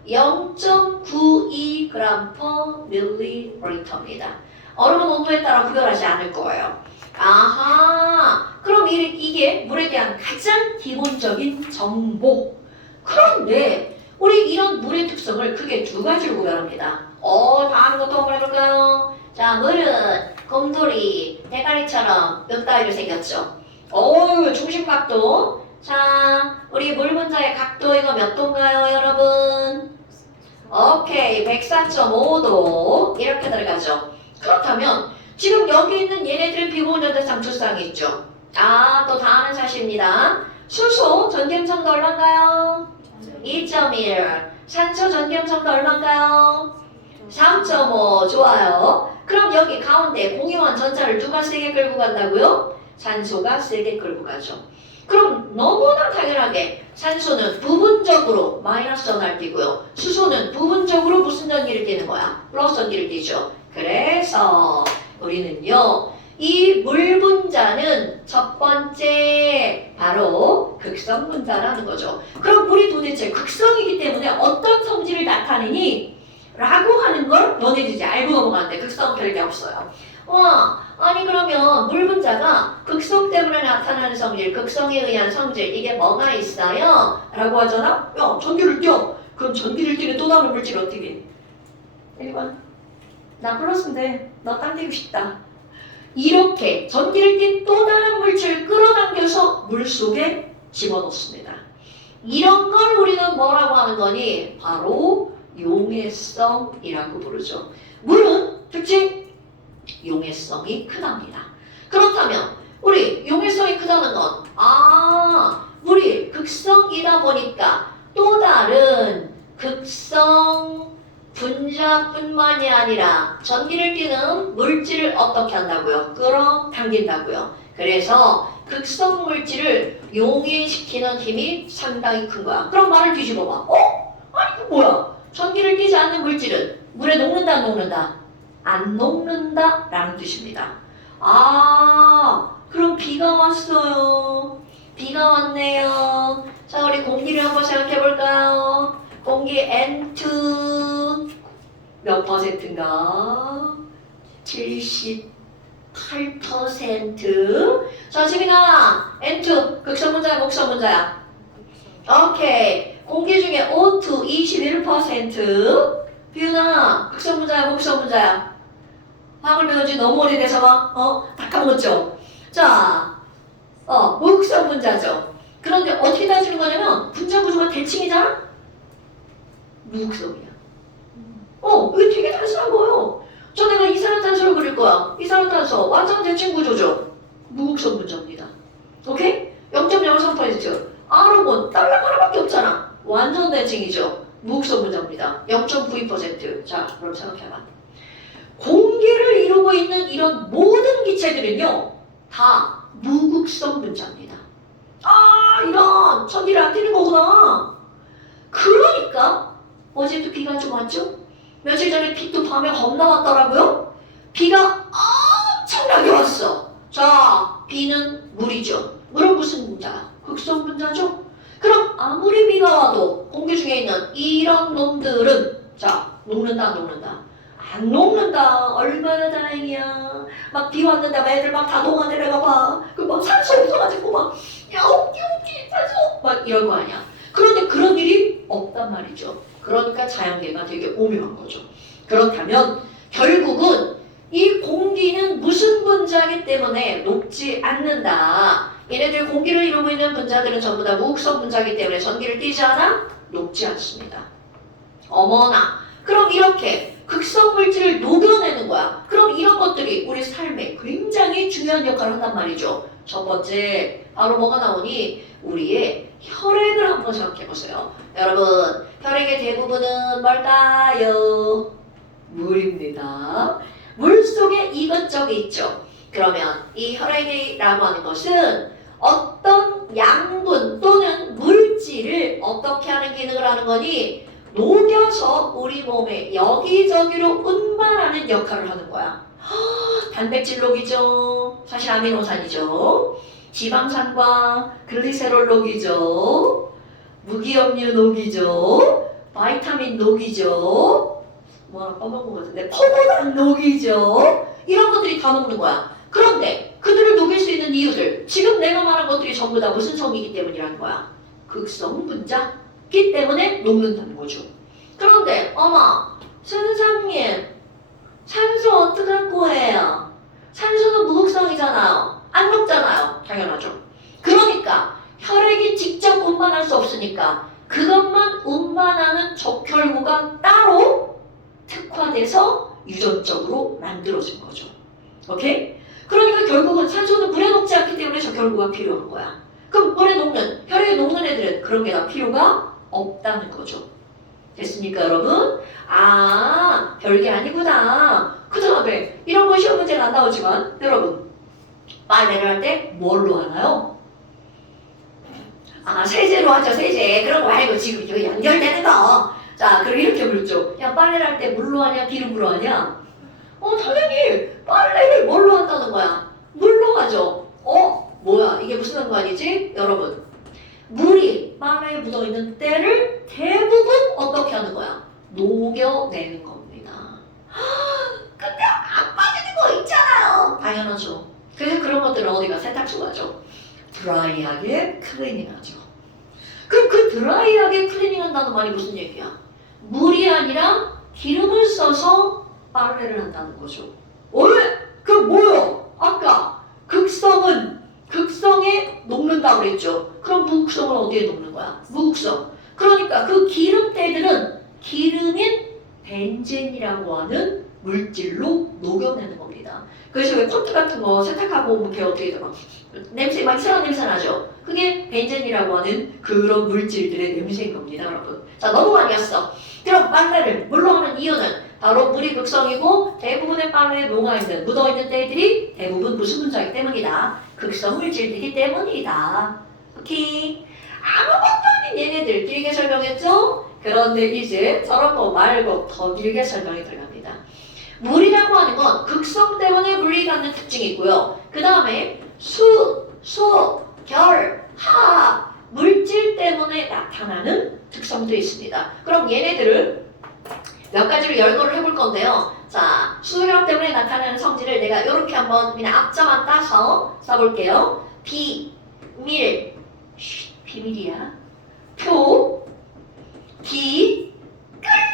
0.92g per milliliter입니다. 얼음은 온도에 따라 구별하지 않을 거예요. 아하, 그럼 이게 물에 대한 가장 기본적인 정보. 그런데 우리 이런 물의 특성을 크게 두 가지로 구별합니다. 다른 것도 한번 해볼까요? 자, 물은 곰돌이, 대가리처럼 몇 가지로 생겼죠? 중심각도. 자, 우리 물 분자의 각도 이거 몇 도인가요, 여러분? 오케이, 104.5도 이렇게 들어가죠. 그렇다면 지금 여기 있는 얘네들의 비공전대상 두쌍이 있죠. 또 다 아는 사실입니다. 수소 전기음성도 얼마인가요? 2.1. 산소 전기음성도 얼마인가요? 3.5. 좋아요. 그럼 여기 가운데 공유한 전자를 누가 세게 끌고 간다고요? 산소가 세게 끌고 가죠. 그럼 너무나 당연하게 산소는 부분적으로 마이너스 전하를 띠고요. 수소는 부분적으로 무슨 전기를 띠는 거야? 플러스 전기를 띠죠. 그래서 우리는요, 이 물 분자는 첫 번째 바로 극성 분자라는 거죠. 그럼 물이 도대체 극성이기 때문에 어떤 성질을 나타내니? 라고 하는 걸 너네들이 이제 알고 넘어가는데 극성 별게 없어요. 아니 그러면 물 분자가 극성 때문에 나타나는 성질, 극성에 의한 성질 이게 뭐가 있어요? 라고 하잖아? 야, 전기를 띄워. 그럼 전기를 띄는 또 다른 물질 어떻게 해? 1번 나 플러스인데 너 당기고 싶다. 이렇게 전기를 띤 또 다른 물질을 끌어당겨서 물속에 집어넣습니다. 이런 걸 우리는 뭐라고 하는 거니? 바로 용해성이라고 부르죠. 물은 특징 용해성이 크답니다. 그렇다면 우리 용해성이 크다는 건 물이 극성이다 보니까 또 다른 극성 분자뿐만이 아니라 전기를 띠는 물질을 어떻게 한다고요? 끌어당긴다고요. 그래서 극성 물질을 용해시키는 힘이 상당히 큰 거야. 그럼 말을 뒤집어봐. 아니 그 뭐야? 전기를 띠지 않는 물질은 물에 녹는다 안 녹는다? 안 녹는다 라는 뜻입니다. 그럼 비가 왔어요. 비가 왔네요. 자, 우리 공기를 한번 생각해 볼까요? 공기 N2 몇 퍼센트인가? 78%. 자, 지민아, N2 극성 분자야, 목성 분자야? 오케이. 공기 중에 O2 21%. 비윤아, 극성 분자야, 목성 분자야? 화학을 배운 지 너무 오래돼서 다 까먹었죠? 자, 목성 분자죠. 그런데 어떻게 따지는 거냐면 분자 구조가 대칭이잖아? 무극성이야. 이거 되게 단순한 거예요. 저 내가 이산화탄소를 그릴 거야. 이산화탄소 완전 대칭 구조죠. 무극성 분자입니다. 오케이? 0.03%. 아르곤 딸랑 하나밖에 없잖아. 완전 대칭이죠. 무극성 분자입니다. 0.92%. 자, 그럼 생각해봐. 공기를 이루고 있는 이런 모든 기체들은요, 다 무극성 분자입니다. 이런 전기를 아끼는 거구나. 그러니까 어제도 비가 좀 왔죠? 며칠 전에 비도 밤에 겁나 왔더라고요. 비가 엄청나게 왔어. 자, 비는 물이죠. 물은 무슨 분자야? 극성 분자죠? 그럼 아무리 비가 와도 공기 중에 있는 이런 놈들은 자, 녹는다 안 녹는다? 안 녹는다. 얼마나 다행이야. 막 비 왔는데 애들 막 다 녹아내려가 봐. 막 산소 없어가지고 막 웃기 산소 막 이런 거 아니야. 그런데 그런 일이 없단 말이죠. 그러니까 자연계가 되게 오묘한 거죠. 그렇다면 결국은 이 공기는 무슨 분자이기 때문에 녹지 않는다. 얘네들 공기를 이루고 있는 분자들은 전부 다 무극성 분자이기 때문에 전기를 띠지 않아? 녹지 않습니다. 어머나. 그럼 이렇게 극성 물질을 녹여내는 거야. 그럼 이런 것들이 우리 삶에 굉장히 중요한 역할을 한단 말이죠. 첫 번째, 바로 뭐가 나오니? 우리의 혈액을 한번 생각해 보세요. 여러분, 혈액의 대부분은 뭘까요? 물입니다. 물 속에 이것저것 있죠. 그러면 이 혈액이라고 하는 것은 어떤 양분 또는 물질을 어떻게 하는 기능을 하는 거니? 녹여서 우리 몸에 여기저기로 운반하는 역할을 하는 거야. 단백질 녹이죠. 사실 아미노산이죠. 지방산과 글리세롤 녹이죠. 무기염류 녹이죠. 바이타민 녹이죠. 뭐 하나 까먹은 것 같은데 포도당 녹이죠. 이런 것들이 다 녹는 거야. 그런데 그들을 녹일 수 있는 이유들, 지금 내가 말한 것들이 전부 다 무슨 성이기 때문이라는 거야? 극성 분자기 때문에 녹는다는 거죠. 그런데 어머 선생님, 산소 어떡할 거예요? 산소는 무극성이잖아요. 안 녹잖아요. 당연하죠. 그러니까 혈액이 직접 운반할 수 없으니까 그것만 운반하는 적혈구가 따로 특화돼서 유전적으로 만들어진 거죠. 오케이? 그러니까 결국은 산소는 물에 녹지 않기 때문에 적혈구가 필요한 거야. 그럼 물에 녹는, 혈액에 녹는 애들은 그런 게 다 필요가 없다는 거죠. 됐습니까, 여러분? 아, 별게 아니구나. 그 다음에 이런 거 시험 문제는 안 나오지만 여러분, 빨래를 할 때 뭘로 하나요? 아, 세제로 하죠, 세제. 그런 거 말고 지금 이거 연결되는 거. 자, 그럼 이렇게 물죠. 야, 빨래를 할 때 물로 하냐, 기름으로 하냐? 당연히 빨래를 뭘로 한다는 거야? 물로 하죠. 뭐야? 이게 무슨 상관이지? 여러분, 물이 빨래에 묻어있는 때를 대부분 어떻게 하는 거야? 녹여내는 겁니다. 근데 안 빠지는 거 있잖아요. 당연하죠. 그래서 그런 것들은 어디가 세탁소 가죠. 드라이하게 클리닝하죠. 그럼 그 드라이하게 클리닝한다는 말이 무슨 얘기야? 물이 아니라 기름을 써서 빨래를 한다는 거죠. 왜? 그 뭐야? 아까 극성에 녹는다고 그랬죠. 그럼 무극성은 어디에 녹는 거야? 무극성. 그러니까 그 기름때들은 기름인 벤젠이라고 하는 물질로 녹여내는 겁니다. 그래서 왜 코트 같은 거 세탁하고 오면 걔 어떻게 되나? 냄새, 막 이상한 냄새 나죠? 그게 벤젠이라고 하는 그런 물질들의 냄새인 겁니다, 여러분. 자, 너무 많이 왔어. 그럼 빨래를 물로 하는 이유는 바로 물이 극성이고 대부분의 빨래에 녹아있는, 묻어있는 때들이 대부분 무슨 분자이기 때문이다. 극성 물질이기 때문이다. 오케이? 아무것도 아닌 얘네들 길게 설명했죠? 그런데 이제 저런 거 말고 더 길게 설명이 들어갑니다. 물이라고 하는 건 극성 때문에 물이 갖는 특징이 있고요. 그 다음에 수, 소, 결, 화 물질 때문에 나타나는 특성도 있습니다. 그럼 얘네들을 몇 가지로 열거를 해볼 건데요. 자, 수혈압 때문에 나타나는 성질을 내가 이렇게 한번 그냥 앞자만 따서 써볼게요. 비, 밀, 비밀이야. 표, 기,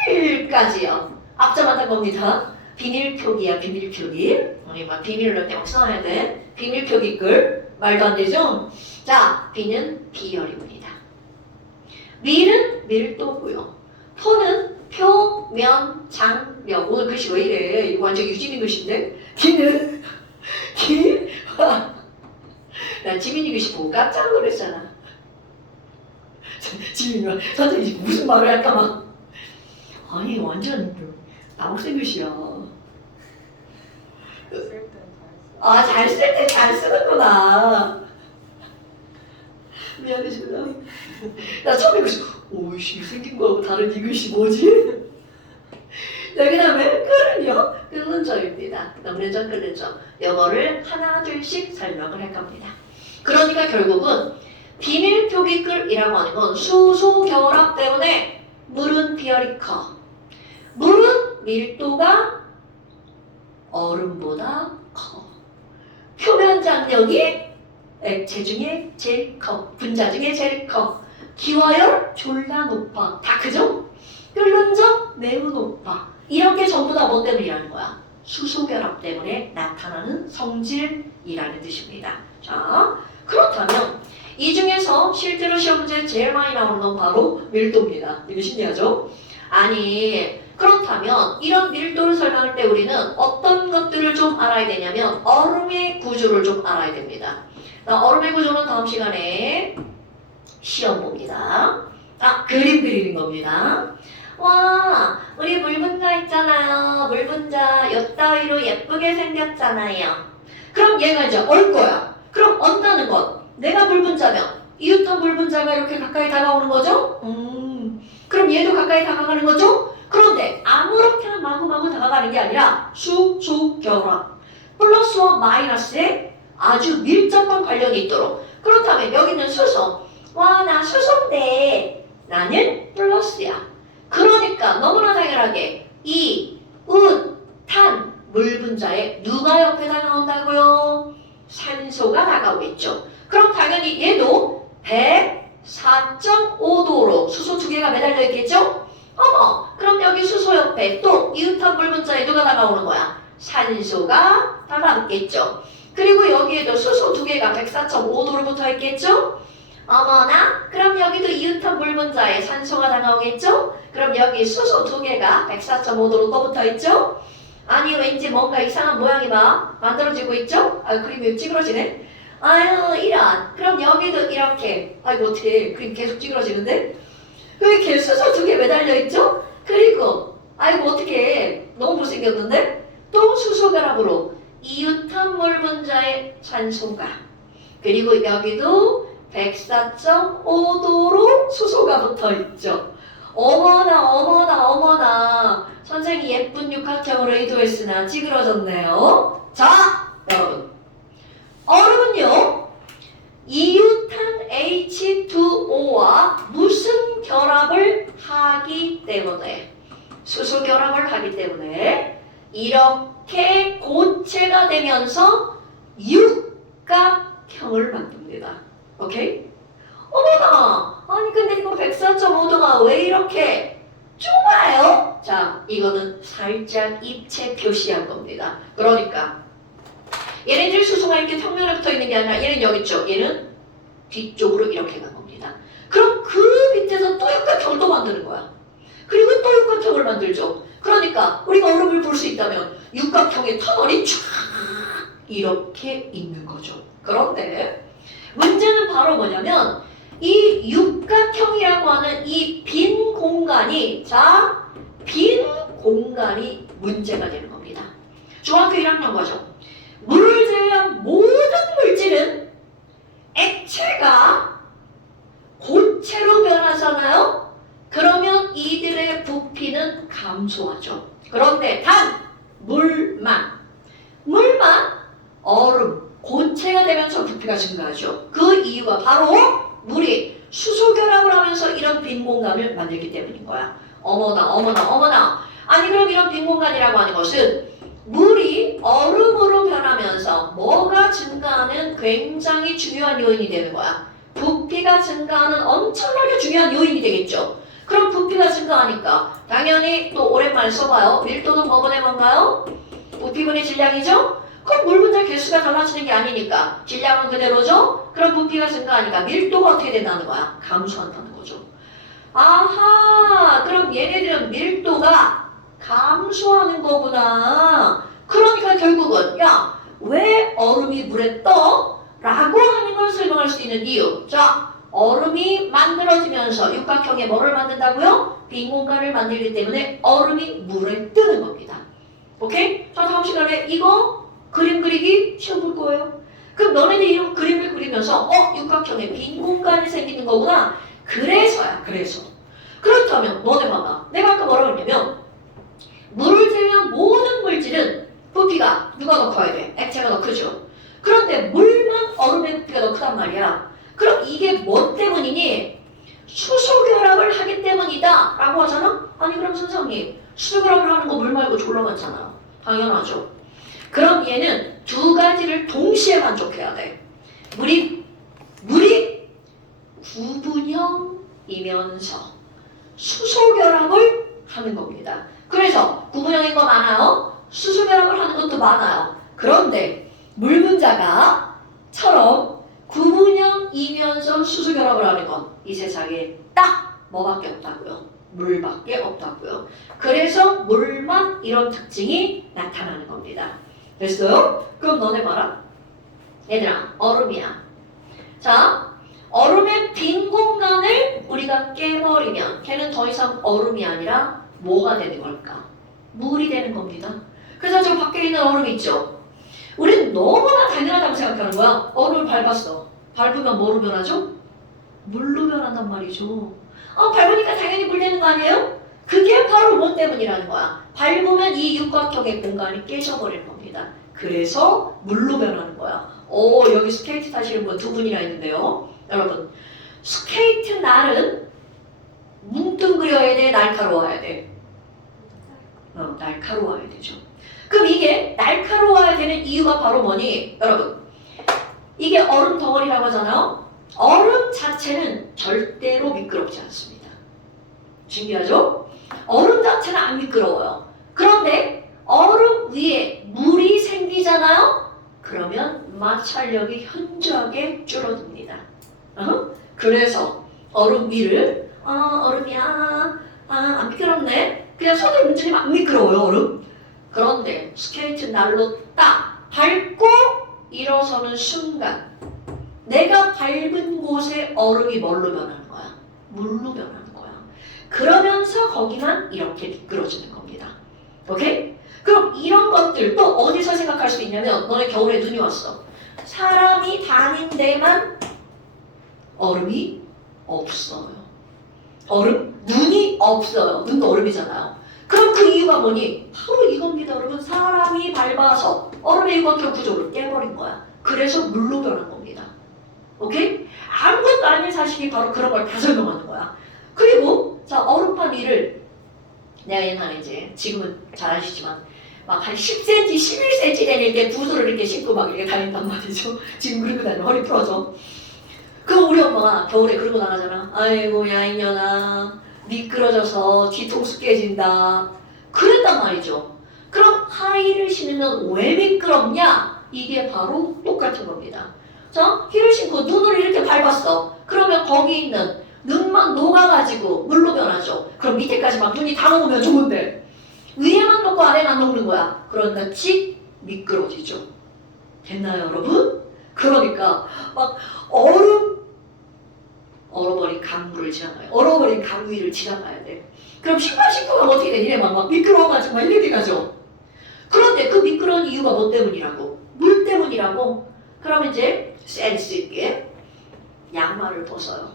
끌까지요. 앞자만 딴 겁니다. 비밀표기야, 비밀표기. 우리 막 비밀을 넣을 때 막 써놔야 돼. 비밀표기 끌. 말도 안 되죠? 자, 비는 비열입니다. 밀은 밀도고요. 표는 표, 면, 장력. 오늘 글씨 왜 이래? 이거 완전 유진이 글씨인데? 기는 기, 화. 나 지민이 글씨 보고 깜짝 놀랐잖아. 지민이가 선생님이 무슨 말을 할까 막. 아니 완전 나옥생 글씨야. 아, 잘 쓸 때 잘 쓰는구나. 미안해 주나. 나 처음에 글씨 오이씨 생긴 거하고 다른 이 글씨 뭐지? 자, 그 다음에 끓은요. 끓는 점입니다. 넘는 점, 끓는 점. 요거를 하나 둘씩 설명을 할 겁니다. 그러니까 결국은 비밀표기끓이라고 하는 건 수소결합 때문에 물은 비열이 커. 물은 밀도가 얼음보다 커. 표면 장력이 액체 중에 제일 커. 분자 중에 제일 커. 기화열 졸라 높아. 다 크죠? 끓는 점 매우 높아. 이런 게 전부 다 뭐 때문이라는 거야? 수소결합 때문에 나타나는 성질이라는 뜻입니다. 자, 그렇다면 이 중에서 실제로 시험 문제에 제일 많이 나오는 건 바로 밀도입니다. 이거 신기하죠? 아니, 그렇다면 이런 밀도를 설명할 때 우리는 어떤 것들을 좀 알아야 되냐면 얼음의 구조를 좀 알아야 됩니다. 얼음의 구조는 다음 시간에 시험 봅니다. 그림 그리는 겁니다. 와, 우리 물 분자 있잖아요. 물 분자 요 따위로 예쁘게 생겼잖아요. 그럼 얘가 이제 얼 거야. 그럼 언다는 건 내가 물분자면 이웃한 물분자가 이렇게 가까이 다가오는 거죠? 그럼 얘도 가까이 다가가는 거죠? 그런데 아무렇게나 마구마구 다가가는 게 아니라 수소결합 플러스와 마이너스에 아주 밀접한 관련이 있도록. 그렇다면 여기는 수소. 와, 나 수소인데 나는 플러스야. 그러니까 너무나 당연하게 이 은, 탄, 물 분자에 누가 옆에다 나온다고요? 산소가 다가오겠죠. 그럼 당연히 얘도 104.5도로 수소 두 개가 매달려 있겠죠? 어머, 그럼 여기 수소 옆에 또 이웃한 물 분자에 누가 다가오는 거야? 산소가 다가오겠죠. 그리고 여기에도 수소 두 개가 104.5도로 붙어 있겠죠? 어머나, 그럼 여기도 이웃한 물 분자에 산소가 다가오겠죠? 그럼 여기 수소 두 개가 104.5도로 또 붙어 있죠? 아니, 왠지 뭔가 이상한 모양이 막 만들어지고 있죠? 아, 그림이 찌그러지네? 아유, 이런. 그럼 여기도 이렇게. 아이고, 어떻게 그림 계속 찌그러지는데? 여기 수소 두 개 매달려 있죠? 그리고, 아이고, 어떻게 너무 못생겼는데? 또 수소 결합으로 이웃한 물 분자의 산소가. 그리고 여기도 104.5도로 수소가 붙어 있죠. 어머나, 어머나, 어머나. 선생이 예쁜 육각형으로 의도했으나 찌그러졌네요. 자, 여러분. 얼음은요, 이웃한 H2O와 무슨 결합을 하기 때문에, 수소 결합을 하기 때문에, 이렇게 고체가 되면서 육각형을 만듭니다. 오케이? 어머나! 아니 근데 이거 104.5도가 왜 이렇게 좁아요? 자, 이거는 살짝 입체 표시한 겁니다. 그러니까 얘네들 수소가 이렇게 평면에 붙어 있는 게 아니라 얘는 여기 있죠. 얘는 뒤쪽으로 이렇게 간 겁니다. 그럼 그 밑에서 또 육각형을 또 만드는 거야. 그리고 또 육각형을 만들죠. 그러니까 우리가 얼음을 볼 수 있다면 육각형의 터널이 쫙 이렇게 있는 거죠. 그런데 문제는 바로 뭐냐면 이 육각형이라고 하는 이 빈 공간이, 자, 빈 공간이 문제가 되는 겁니다. 중학교 1학년 과정. 물을 제외한 모든 물질은 액체가 고체로 변하잖아요. 그러면 이들의 부피는 감소하죠. 그런데 단 물만 얼음, 고체가 되면서 부피가 증가하죠. 그 이유가 바로 물이 수소 결합을 하면서 이런 빈 공간을 만들기 때문인 거야. 어머나, 어머나, 어머나. 아니 그럼 이런 빈 공간이라고 하는 것은 물이 얼음으로 변하면서 뭐가 증가하는 굉장히 중요한 요인이 되는 거야. 부피가 증가하는 엄청나게 중요한 요인이 되겠죠. 그럼 부피가 증가하니까 당연히 또 오랜만에 써봐요. 밀도는 뭐분의 뭔가요? 부피분의 질량이죠? 그럼 물 분자 개수가 달라지는 게 아니니까 질량은 그대로죠? 그럼 부피가 증가하니까 밀도가 어떻게 된다는 거야? 감소한다는 거죠. 아하, 그럼 얘네들은 밀도가 감소하는 거구나. 그러니까 결국은 야, 왜 얼음이 물에 떠? 라고 하는 걸 설명할 수 있는 이유. 자, 얼음이 만들어지면서 육각형의 뭐를 만든다고요? 빈 공간을 만들기 때문에 얼음이 물에 뜨는 겁니다. 오케이? 자, 다음 시간에 이거 그림 그리기 시험 볼 거예요. 그럼 너네들이 이런 그림을 그리면서 육각형에 빈 공간이 생기는 거구나. 그래서야, 그래서. 그렇다면 너네 봐봐. 내가 아까 뭐라고 했냐면 물을 제외한 모든 물질은 부피가 누가 더 커야 돼? 액체가 더 크죠. 그런데 물만 얼음의 부피가 더 크단 말이야. 그럼 이게 뭐 때문이니? 수소 결합을 하기 때문이다 라고 하잖아? 아니 그럼 선생님 수소 결합을 하는 거 물 말고 졸라 많잖아요. 당연하죠. 그럼 얘는 두 가지를 동시에 만족해야 돼. 물이 구분형이면서 수소 결합을 하는 겁니다. 그래서 구분형인 거 많아요. 수소 결합을 하는 것도 많아요. 그런데 물 분자가 처럼 구분형이면서 수소 결합을 하는 건 이 세상에 딱 뭐밖에 없다고요? 물밖에 없다고요. 그래서 물만 이런 특징이 나타나는 겁니다. 됐어요? 그럼 너네 봐라. 얘들아, 얼음이야. 자, 얼음의 빈 공간을 우리가 깨버리면 걔는 더 이상 얼음이 아니라 뭐가 되는 걸까? 물이 되는 겁니다. 그래서 저 밖에 있는 얼음 있죠? 우리는 너무나 당연하다고 생각하는 거야. 얼음을 밟았어. 밟으면 뭐로 변하죠? 물로 변한단 말이죠. 밟으니까 당연히 물 되는 거 아니에요? 그게 바로 뭐 때문이라는 거야. 밟으면 이 육각형의 공간이 깨져버리는 겁니다. 그래서 물로 변하는 거야. 여기 스케이트 타시는 분 두 분이나 있는데요. 여러분, 스케이트 날은 뭉뚱그려야 돼, 날카로워야 돼? 날카로워야 되죠. 그럼 이게 날카로워야 되는 이유가 바로 뭐니? 여러분, 이게 얼음 덩어리라고 하잖아요. 얼음 자체는 절대로 미끄럽지 않습니다. 신기하죠? 얼음 자체는 안 미끄러워요. 그런데 얼음 위에 물이 생기잖아요? 그러면 마찰력이 현저하게 줄어듭니다. 그래서 얼음 위를 얼음이야 안 미끄럽네. 그냥 손을 문지르면 안 미끄러워요, 얼음. 그런데 스케이트 날로 딱 밟고 일어서는 순간 내가 밟은 곳에 얼음이 뭘로 변하는 거야? 물로 변하는 거야. 그러면서 거기만 이렇게 미끄러지는 겁니다. 오케이? 그럼 이런 것들 또 어디서 생각할 수 있냐면, 너네 겨울에 눈이 왔어. 사람이 다닌 데만 얼음이 없어요. 눈이 없어요. 눈도 얼음이잖아요. 그럼 그 이유가 뭐니? 바로 이겁니다. 여러분, 사람이 밟아서 얼음의 육각형 구조를 깨버린 거야. 그래서 물로 변한 겁니다. 오케이? 아무것도 아닌 사실이 바로 그런 걸 다 설명하는 거야. 그리고 자, 얼음판 위를 내가 옛날에 이제, 지금은 잘 아시지만 막 한 10cm, 11cm 되는 게 구두를 이렇게 신고 막 이렇게 다닌단 말이죠. 지금 그러고 다니면 허리 풀어져. 그럼 우리 엄마가 겨울에 그러고 나가잖아. 아이고 야 이년아, 미끄러져서 뒤통수 깨진다. 그랬단 말이죠. 그럼 하이힐을 신으면 왜 미끄럽냐? 이게 바로 똑같은 겁니다. 자, 힐을 신고 눈을 이렇게 밟았어. 그러면 거기 있는 눈만 녹아가지고 물로 변하죠. 그럼 밑에까지 막 눈이 다 녹으면 좋은데 위에만 녹고 아래만 녹는 거야. 그러니까 칙 미끄러지죠. 됐나요, 여러분? 그러니까 막 얼어버린 강물을 지나가요. 얼어버린 강 위를 지나가야 돼. 그럼 신발 신고 가면 어떻게 돼? 이래만 막 미끄러워가지고 막 이렇게 가죠. 그런데 그 미끄러운 이유가 뭐 때문이라고? 물 때문이라고? 그럼 이제 센스 있게 양말을 벗어요.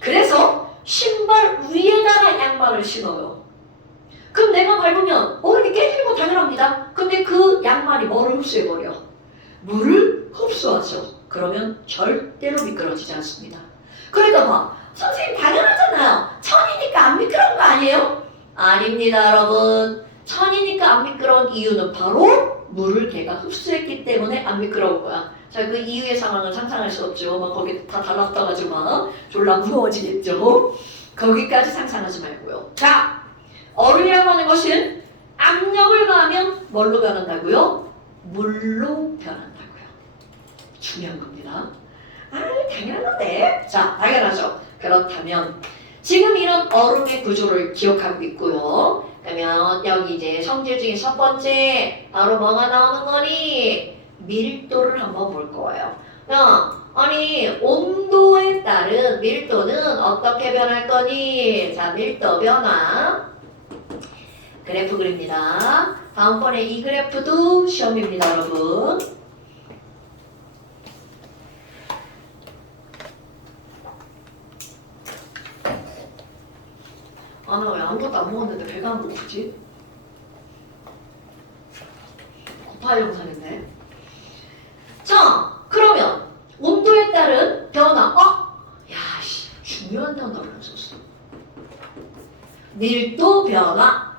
그래서 신발 위에다가 양말을 신어요. 그럼 내가 밟으면 이렇게 깨지는 거 당연합니다. 근데 그 양말이 뭐를 흡수해버려? 물을 흡수하죠. 그러면 절대로 미끄러지지 않습니다. 그러니까 봐, 선생님 당연하잖아요. 천이니까 안 미끄러운 거 아니에요? 아닙니다, 여러분. 천이니까 안 미끄러운 이유는 바로 물을 걔가 흡수했기 때문에 안 미끄러운 거야. 자, 그 이유의 상황을 상상할 수 없죠. 막 거기 다 달라붙어가지고 막 졸라 무거워지겠죠. 거기까지 상상하지 말고요. 자, 얼음이라고 하는 것은 압력을 가하면 뭘로 변한다고요? 물로 변한다고요. 중요한 겁니다. 당연한 건데. 자, 당연하죠. 그렇다면 지금 이런 얼음의 구조를 기억하고 있고요. 그러면 여기 이제 성질 중에 첫 번째 바로 뭐가 나오는 거니? 밀도를 한번 볼 거예요. 아니 온도에 따른 밀도는 어떻게 변할 거니? 자, 밀도 변화 그래프 그립니다. 다음번에 이 그래프도 시험입니다, 여러분. 나 왜 아무것도 안 먹었는데 배가 안 고프지? 고파 영상인데. 자, 그러면 온도에 따른 변화. 중요한 단어를 썼어. 밀도 변화.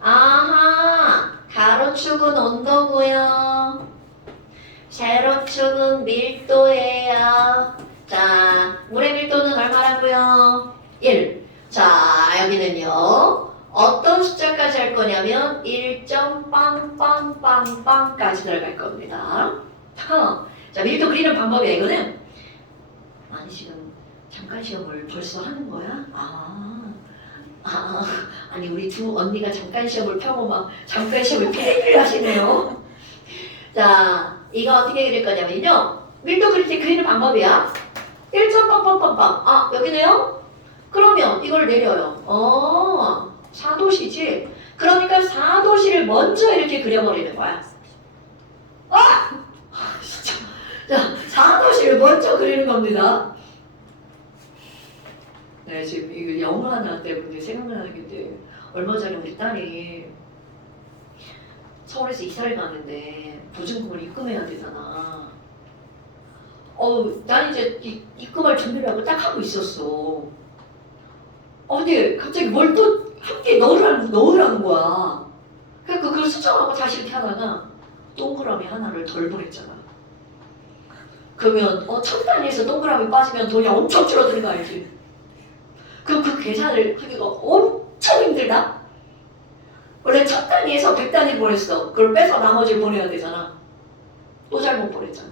아하, 가로축은 온도고요. 세로축은 밀도예요. 자, 물의 밀도는 얼마라고요? 1. 자, 여기는요. 어떤 숫자까지 할 거냐면 1.빵빵빵빵까지 들어갈 겁니다. 자, 밀도 그리는 방법이야, 이거는. 아니, 지금 잠깐 시험을 벌써 하는 거야? 아니, 우리 두 언니가 잠깐 시험을 펴고 막 잠깐 시험을 피리피리 하시네요. 자, 이거 어떻게 그릴 거냐면요. 밀도 그릴 때 그리는 방법이야. 1.빵빵빵빵. 여기네요? 그러면 이걸 내려요. 4도시지? 그러니까 4도시를 먼저 이렇게 그려버리는 거야. 자, 4도시를 먼저 그리는 겁니다. 네, 지금 이거 영어 하나 때문에 생각나는 게 얼마 전에 우리 딸이 서울에서 이사를 가는데 보증금을 입금해야 되잖아. 난 이제 입금할 준비를 하고 딱 하고 있었어. 근데 갑자기 뭘 또 함께 넣으라는 거야. 그래서 그걸 수정하고 다시 이렇게 하다가 동그라미 하나를 덜 보냈잖아. 그러면 첫 단위에서 동그라미 빠지면 돈이 엄청 줄어드는 거 알지? 그럼 그 계산을 하기가 엄청 힘들다? 원래 첫 단위에서 100단위 보냈어. 그걸 빼서 나머지를 보내야 되잖아. 또 잘못 보냈잖아.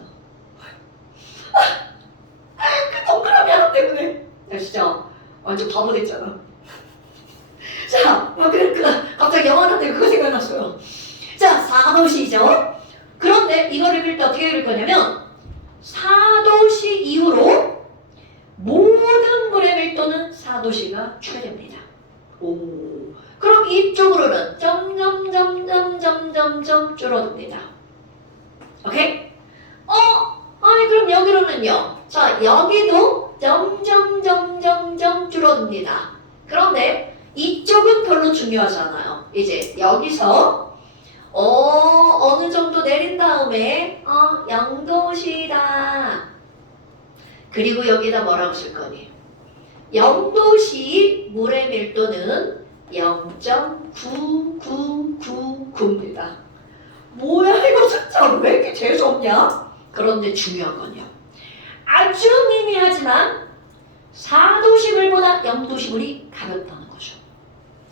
그 동그라미 하나 때문에 나 진짜 완전 바보 됐잖아. 자, 갑자기 영화 하나 때문에 그거 생각났어요. 자, 4도시죠. 그런데 이거를 읽을 때 어떻게 읽을 거냐면 4도시 이후로 모든 물의 밀도는 4도시가 최대입니다. 오, 그럼 이쪽으로는 점점점점점점점 줄어듭니다. 오케이? 아니 그럼 여기로는요. 자, 여기도 점점점점점 줄어듭니다. 그런데 이쪽은 별로 중요하지 않아요. 이제 여기서 어느 정도 내린 다음에 0도시다. 그리고 여기다 뭐라고 쓸 거니? 0도시 물의 밀도는 0.9999입니다. 뭐야 이거 진짜 왜 이렇게 재수없냐? 그런데 중요한 건요. 아주 미미하지만 4도시물보다 0도시물이 가볍다는 거죠.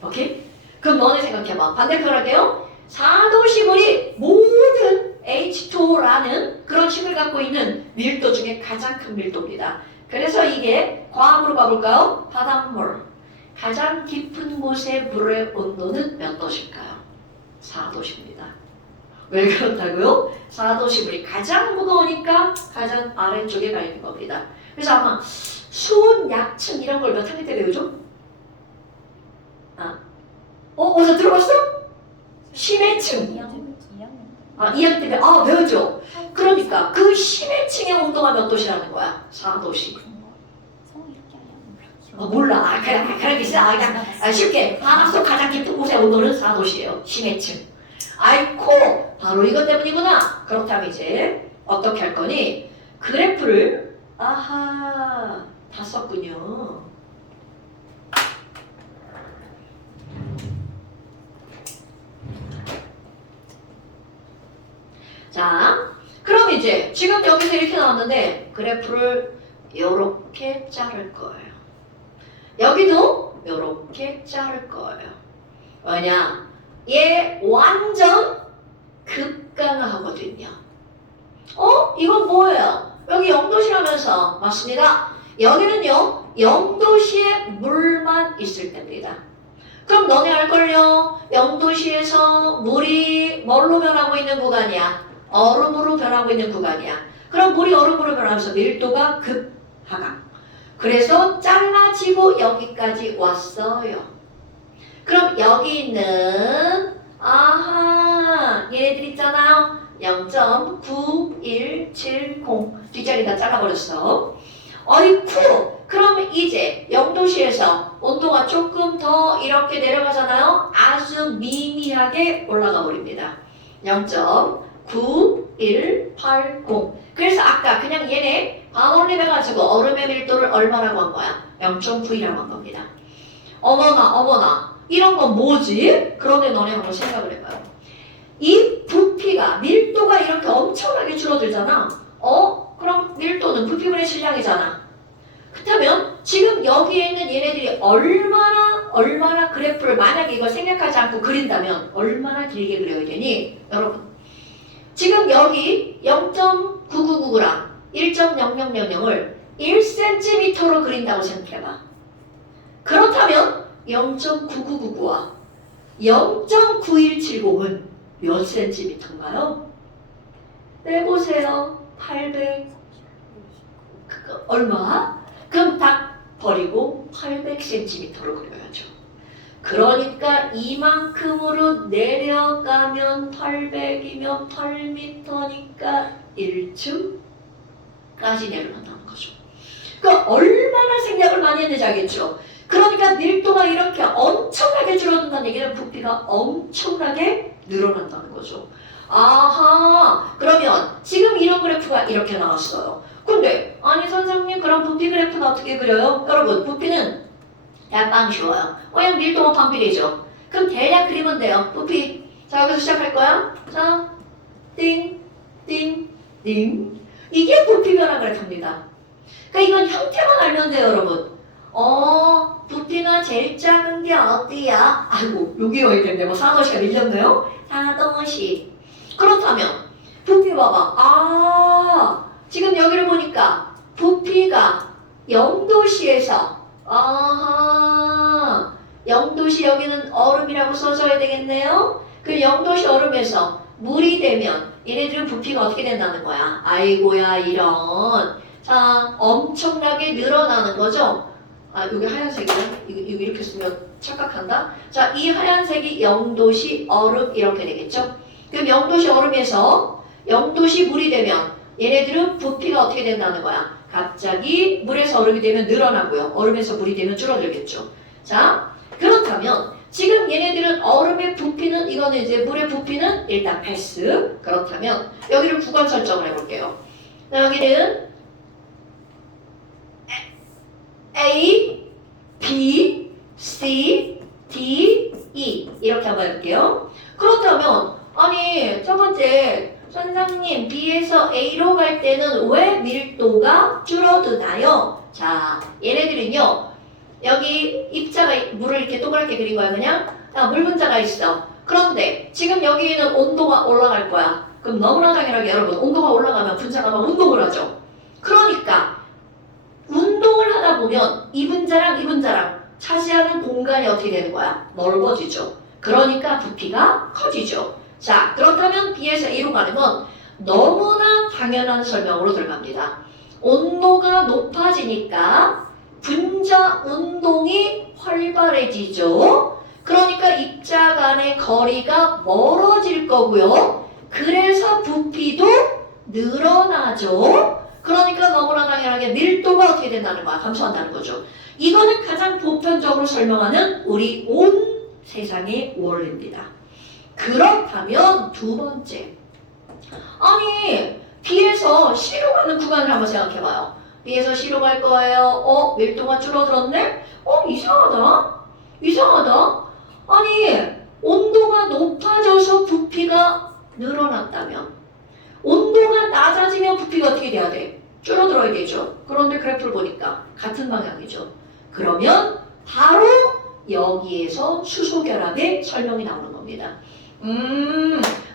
오케이? 그럼 너네 생각해봐. 반대편 할게요. 4도시물이 모든 H2O라는 그런 식을 갖고 있는 밀도 중에 가장 큰 밀도입니다. 그래서 이게 과학으로 가볼까요? 바닷물. 가장 깊은 곳의 물의 온도는 몇 도실까요? 4도시입니다. 왜 그렇다고요? 4도시물이 가장 무거우니까 가장 아래쪽에 가 있는 겁니다. 그래서 아마 수온, 약층 이런 걸 몇 학년 때 배우죠? 어디서 들어봤어? 심해층. 2학년 때 배웠죠? 그러니까 그 심해층의 온도가 몇 도시라는 거야? 4도시. 몰라. 그렇게 쉽게 바닷속 가장 깊은 곳의 온도는 4도시예요. 심해층. 아이코, 바로 이것 때문이구나. 그렇다면 이제 어떻게 할 거니? 그래프를 다 썼군요. 자, 그럼 이제 지금 여기서 이렇게 나왔는데 그래프를 요렇게 자를 거예요. 여기도 요렇게 자를 거예요. 왜냐? 얘 완전 급강하거든요. 이건 뭐예요? 여기 0도시라면서 맞습니다. 여기는요 0도시에 물만 있을 때입니다. 그럼 너네 알걸요? 0도시에서 물이 뭘로 변하고 있는 구간이야? 얼음으로 변하고 있는 구간이야. 그럼 물이 얼음으로 변하면서 밀도가 급하강. 그래서 잘라지고 여기까지 왔어요. 그럼 여기 있는 얘네들 있잖아요. 0.9170 뒷자리 다 잘라버렸어. 어이쿠, 그러면 이제 0도시에서 온도가 조금 더 이렇게 내려가잖아요. 아주 미미하게 올라가 버립니다. 0.9180. 그래서 아까 그냥 얘네 반올림 해가지고 얼음의 밀도를 얼마라고 한 거야? 0.9이라고 한 겁니다. 어머나 이런 건 뭐지? 그런데 너네 한번 생각을 해봐요. 이 부피가 밀도가 이렇게 엄청나게 줄어들잖아. 그럼 밀도는 부피분의 질량이잖아. 그렇다면 지금 여기에 있는 얘네들이 얼마나 그래프를 만약에 이걸 생략하지 않고 그린다면 얼마나 길게 그려야 되니? 여러분 지금 여기 0.999g 1.0000을 1cm로 그린다고 생각해봐. 그렇다면 0.9999와 0.9170은 몇 cm인가요? 빼보세요. 800 얼마? 그럼 딱 버리고 800cm로 그려야죠. 그러니까 이만큼으로 내려가면 800이면 8m니까 1층 까지 내려간다는 거죠. 그러니까 얼마나 생략을 많이 했는지 알겠죠? 그러니까 밀도가 이렇게 엄청나게 줄어든다는 얘기는 부피가 엄청나게 늘어난다는 거죠. 아하, 그러면 지금 이런 그래프가 이렇게 나왔어요. 근데 아니 선생님 그럼 부피 그래프가 어떻게 그려요? 여러분 부피는 약간 쉬워요. 왜냐면 밀도가 반비례죠. 그럼 대략 그리면 돼요. 부피. 자 여기서 시작할 거야. 자, 띵, 띵, 띵. 이게 부피 변화 그래프입니다. 그러니까 이건 형태만 알면 돼요, 여러분. 부피가 제일 작은 게 어디야? 아이고, 여기 와야 되는데 뭐 사도시가 밀렸네요? 사도시. 그렇다면 부피 봐봐. 지금 여기를 보니까 부피가 0도시에서 0도시 여기는 얼음이라고 써줘야 되겠네요. 그 0도시 얼음에서 물이 되면 얘네들은 부피가 어떻게 된다는 거야? 아이고야 이런. 자, 엄청나게 늘어나는 거죠? 여기 하얀색이야? 이거 이렇게 쓰면 착각한다? 자, 이 하얀색이 0도시 얼음 이렇게 되겠죠? 그럼 0도시 얼음에서 0도시 물이 되면 얘네들은 부피가 어떻게 된다는 거야? 갑자기 물에서 얼음이 되면 늘어나고요. 얼음에서 물이 되면 줄어들겠죠. 자, 그렇다면 지금 얘네들은 얼음의 부피는 이거는 이제 물의 부피는 일단 패스. 그렇다면 여기를 구간 설정을 해볼게요. 자, 여기는 A, B, C, D, E 이렇게 한번 해볼게요. 그렇다면 아니 첫 번째 선생님 B에서 A로 갈 때는 왜 밀도가 줄어드나요? 자 얘네들은요 여기 입자가 물을 이렇게 동그랗게 그린 거야 그냥 물 분자가 있어. 그런데 지금 여기는 온도가 올라갈 거야. 그럼 너무나 당연하게 여러분 온도가 올라가면 분자가 막 운동을 하죠. 그러니까 운동을 하다 보면 이 분자랑 이 분자랑 차지하는 공간이 어떻게 되는 거야? 넓어지죠. 그러니까 부피가 커지죠. 자, 그렇다면 B에서 A로 가는 건 너무나 당연한 설명으로 들어갑니다. 온도가 높아지니까 분자 운동이 활발해지죠. 그러니까 입자 간의 거리가 멀어질 거고요. 그래서 부피도 늘어나죠. 그러니까 너무나 당연하게 밀도가 어떻게 된다는 거야? 감소한다는 거죠. 이거는 가장 보편적으로 설명하는 우리 온 세상의 원리입니다. 그렇다면 두 번째. 아니 B에서 C로 가는 구간을 한번 생각해봐요. B에서 C로 갈 거예요. 밀도가 줄어들었네? 이상하다. 아니 온도가 높아져서 부피가 늘어났다면 온도가 낮아지면 부피가 어떻게 돼야 돼? 줄어들어야 되죠. 그런데 그래프를 보니까 같은 방향이죠. 그러면 바로 여기에서 수소결합의 설명이 나오는 겁니다.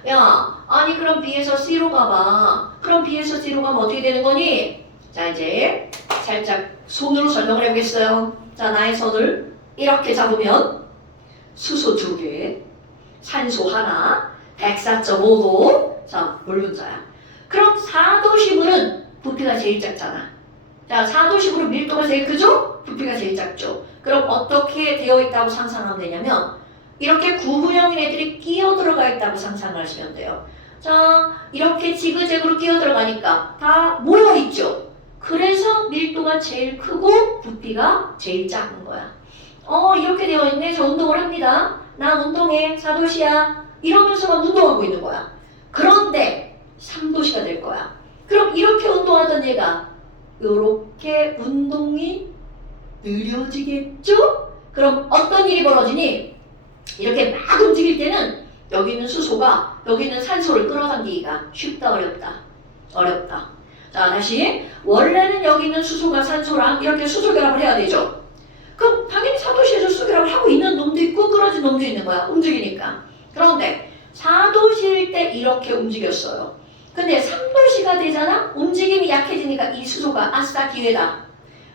야, 아니 그럼 B에서 C로 가봐. 그럼 B에서 C로 가면 어떻게 되는 거니? 자 이제 살짝 손으로 설명을 해보겠어요. 자 나의 손을 이렇게 잡으면 수소 2개, 산소 하나, 104.5도. 자, 물 분자야. 그럼 4도시 물은 부피가 제일 작잖아. 자, 4도시 물은 밀도가 제일 크죠? 부피가 제일 작죠. 그럼 어떻게 되어 있다고 상상하면 되냐면 이렇게 구부형인 애들이 끼어 들어가 있다고 상상을 하시면 돼요. 자, 이렇게 지그재그로 끼어 들어가니까 다 모여 있죠. 그래서 밀도가 제일 크고 부피가 제일 작은 거야. 이렇게 되어 있네. 저 운동을 합니다. 나 운동해. 4도시야. 이러면서만 운동하고 있는 거야. 그런데 3도시가 될 거야. 그럼 이렇게 운동하던 얘가 이렇게 운동이 느려지겠죠? 그럼 어떤 일이 벌어지니? 이렇게 막 움직일 때는 여기 있는 수소가 여기 있는 산소를 끌어당기기가 쉽다 어렵다. 자 다시 원래는 여기 있는 수소가 산소랑 이렇게 수소 결합을 해야 되죠. 그럼 당연히 4도시에서 수소 결합을 하고 있는 놈도 있고 끊어진 놈도 있는 거야. 움직이니까. 그런데 4도시일 때 이렇게 움직였어요. 근데 3도시가 되잖아? 움직임이 약해지니까 이 수소가 아싸 기회다.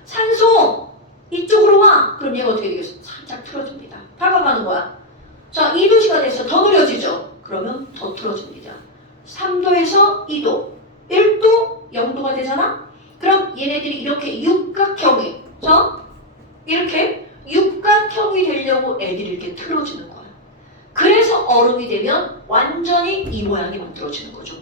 산소 이쪽으로 와. 그럼 얘가 어떻게 되겠어? 살짝 틀어집니다. 다가가는 거야. 자 2도시가 돼서 더 느려지죠? 그러면 더 틀어집니다. 3도에서 2도 1도 0도가 되잖아? 그럼 얘네들이 이렇게 육각형이 이렇게 육각형이 되려고 애들이 이렇게 틀어지는 거야. 그래서 얼음이 되면 완전히 이 모양이 만들어지는 거죠.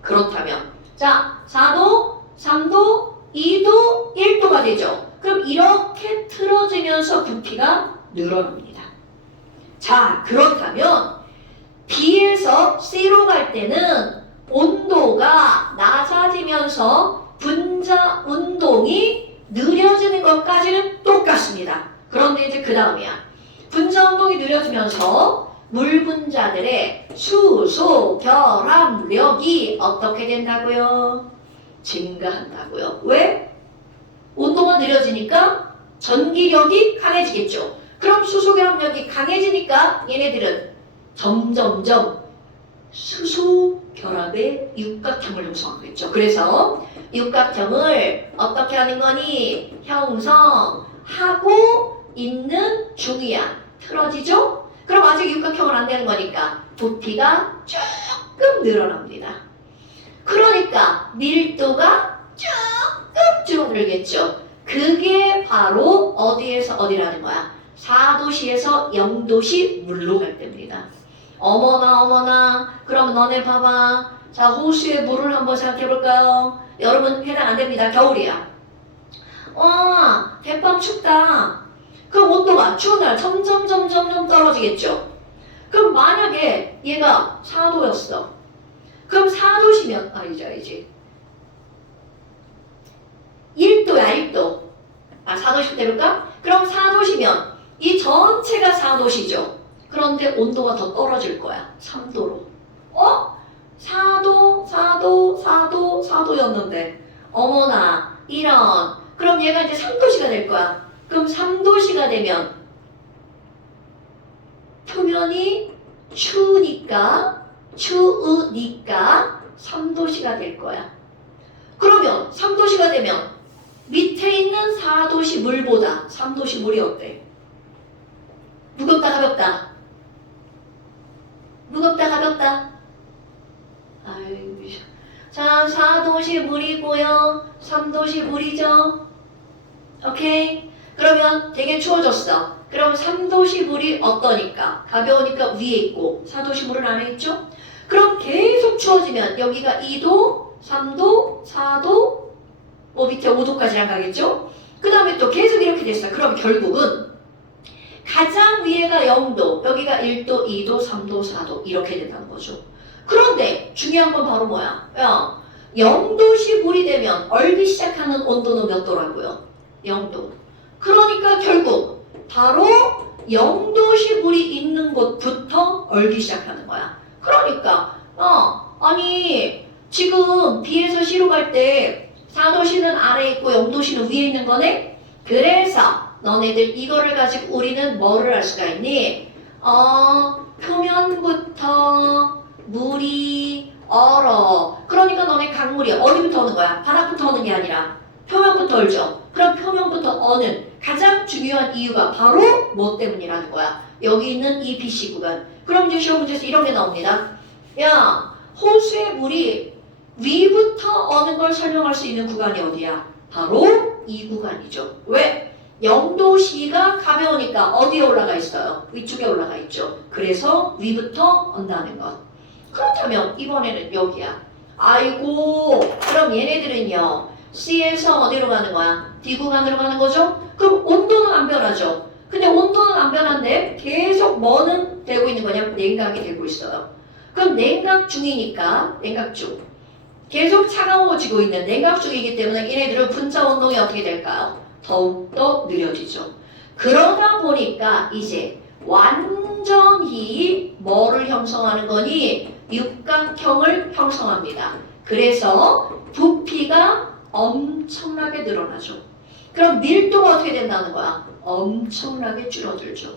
그렇다면 자 4도 3도, 2도, 1도가 되죠. 그럼 이렇게 틀어지면서 부피가 늘어납니다. 자, 그렇다면 B에서 C로 갈 때는 온도가 낮아지면서 분자 운동이 느려지는 것까지는 똑같습니다. 그런데 이제 그 다음이야. 분자 운동이 느려지면서 물 분자들의 수소 결합력이 어떻게 된다고요? 증가한다고요. 왜? 온도가 느려지니까 전기력이 강해지겠죠. 그럼 수소 결합력이 강해지니까 얘네들은 점점점 수소 결합의 육각형을 형성하겠죠. 그래서 육각형을 어떻게 하는 거니? 형성하고 있는 중이야. 틀어지죠? 그럼 아직 육각형은 안 되는 거니까 부피가 조금 늘어납니다. 그러니까 밀도가 조금 줄어들겠죠. 그게 바로 어디에서 어디라는 거야? 4도시에서 0도시 물로 갈 때입니다. 어머나 어머나, 그럼 너네 봐봐. 자, 호수의 물을 한번 생각해 볼까요? 여러분 해당 안 됩니다. 겨울이야. 와, 대밤 춥다. 그럼 온도가 추운 날 점점 떨어지겠죠. 그럼 만약에 얘가 4도였어. 그럼 4도시면 알지. 1도야 1도. 4도시 때볼까? 그럼 4도시면 이 전체가 4도시죠. 그런데 온도가 더 떨어질 거야. 3도로. 4도였는데 어머나 이런. 그럼 얘가 이제 3도시가 될 거야. 그럼 3도시가 되면 표면이 추우니까 3도시가 될 거야. 그러면 3도시가 되면 밑에 있는 4도시 물보다 3도시 물이 어때? 무겁다 가볍다? 무겁다 가볍다? 아이고. 자, 4도시 물이고요. 3도시 물이죠. 오케이? 그러면 되게 추워졌어. 그럼 3도시 물이 어떠니까? 가벼우니까 위에 있고 4도시 물은 안에 있죠? 그럼 계속 추워지면 여기가 2도, 3도, 4도, 밑에 5도까지랑 가겠죠? 그 다음에 또 계속 이렇게 됐어. 그럼 결국은 가장 위에가 0도, 여기가 1도, 2도, 3도, 4도 이렇게 된다는 거죠. 그런데 중요한 건 바로 뭐야? 0도시 물이 되면 얼기 시작하는 온도는 몇 도라고요? 0도. 그러니까 결국 바로 0도시 물이 있는 곳부터 얼기 시작하는 거야. 그러니까 아니 지금 B에서 C로 갈 때 4도시는 아래에 있고 0도시는 위에 있는 거네? 그래서 너네들 이거를 가지고 우리는 뭐를 할 수가 있니? 표면부터 물이 얼어. 그러니까 너네 강물이 어디부터 오는 거야? 바닥부터 오는 게 아니라 표면부터 얼죠. 그럼 표면부터 어는 가장 중요한 이유가 바로 뭐 때문이라는 거야? 여기 있는 이 BC 구간. 그럼 이제 시험 문제에서 이런 게 나옵니다. 야, 호수의 물이 위부터 어는 걸 설명할 수 있는 구간이 어디야? 바로 이 구간이죠. 왜? 0도씨가 가벼우니까 어디에 올라가 있어요? 위쪽에 올라가 있죠. 그래서 위부터 언다는 것. 그렇다면 이번에는 여기야. 아이고, 그럼 얘네들은요. C에서 어디로 가는 거야? D 구간으로 가는 거죠? 그럼 온도는 안 변하죠. 근데 온도는 안 변한데 계속 뭐는 되고 있는 거냐? 냉각이 되고 있어요. 그럼 냉각 중이니까 냉각 중. 계속 차가워지고 있는 냉각 중이기 때문에 얘네들은 분자 운동이 어떻게 될까요? 더욱더 느려지죠. 그러다 보니까 이제 완전히 뭐를 형성하는 거니? 육각형을 형성합니다. 그래서 부피가 엄청나게 늘어나죠. 그럼 밀도가 어떻게 된다는 거야? 엄청나게 줄어들죠.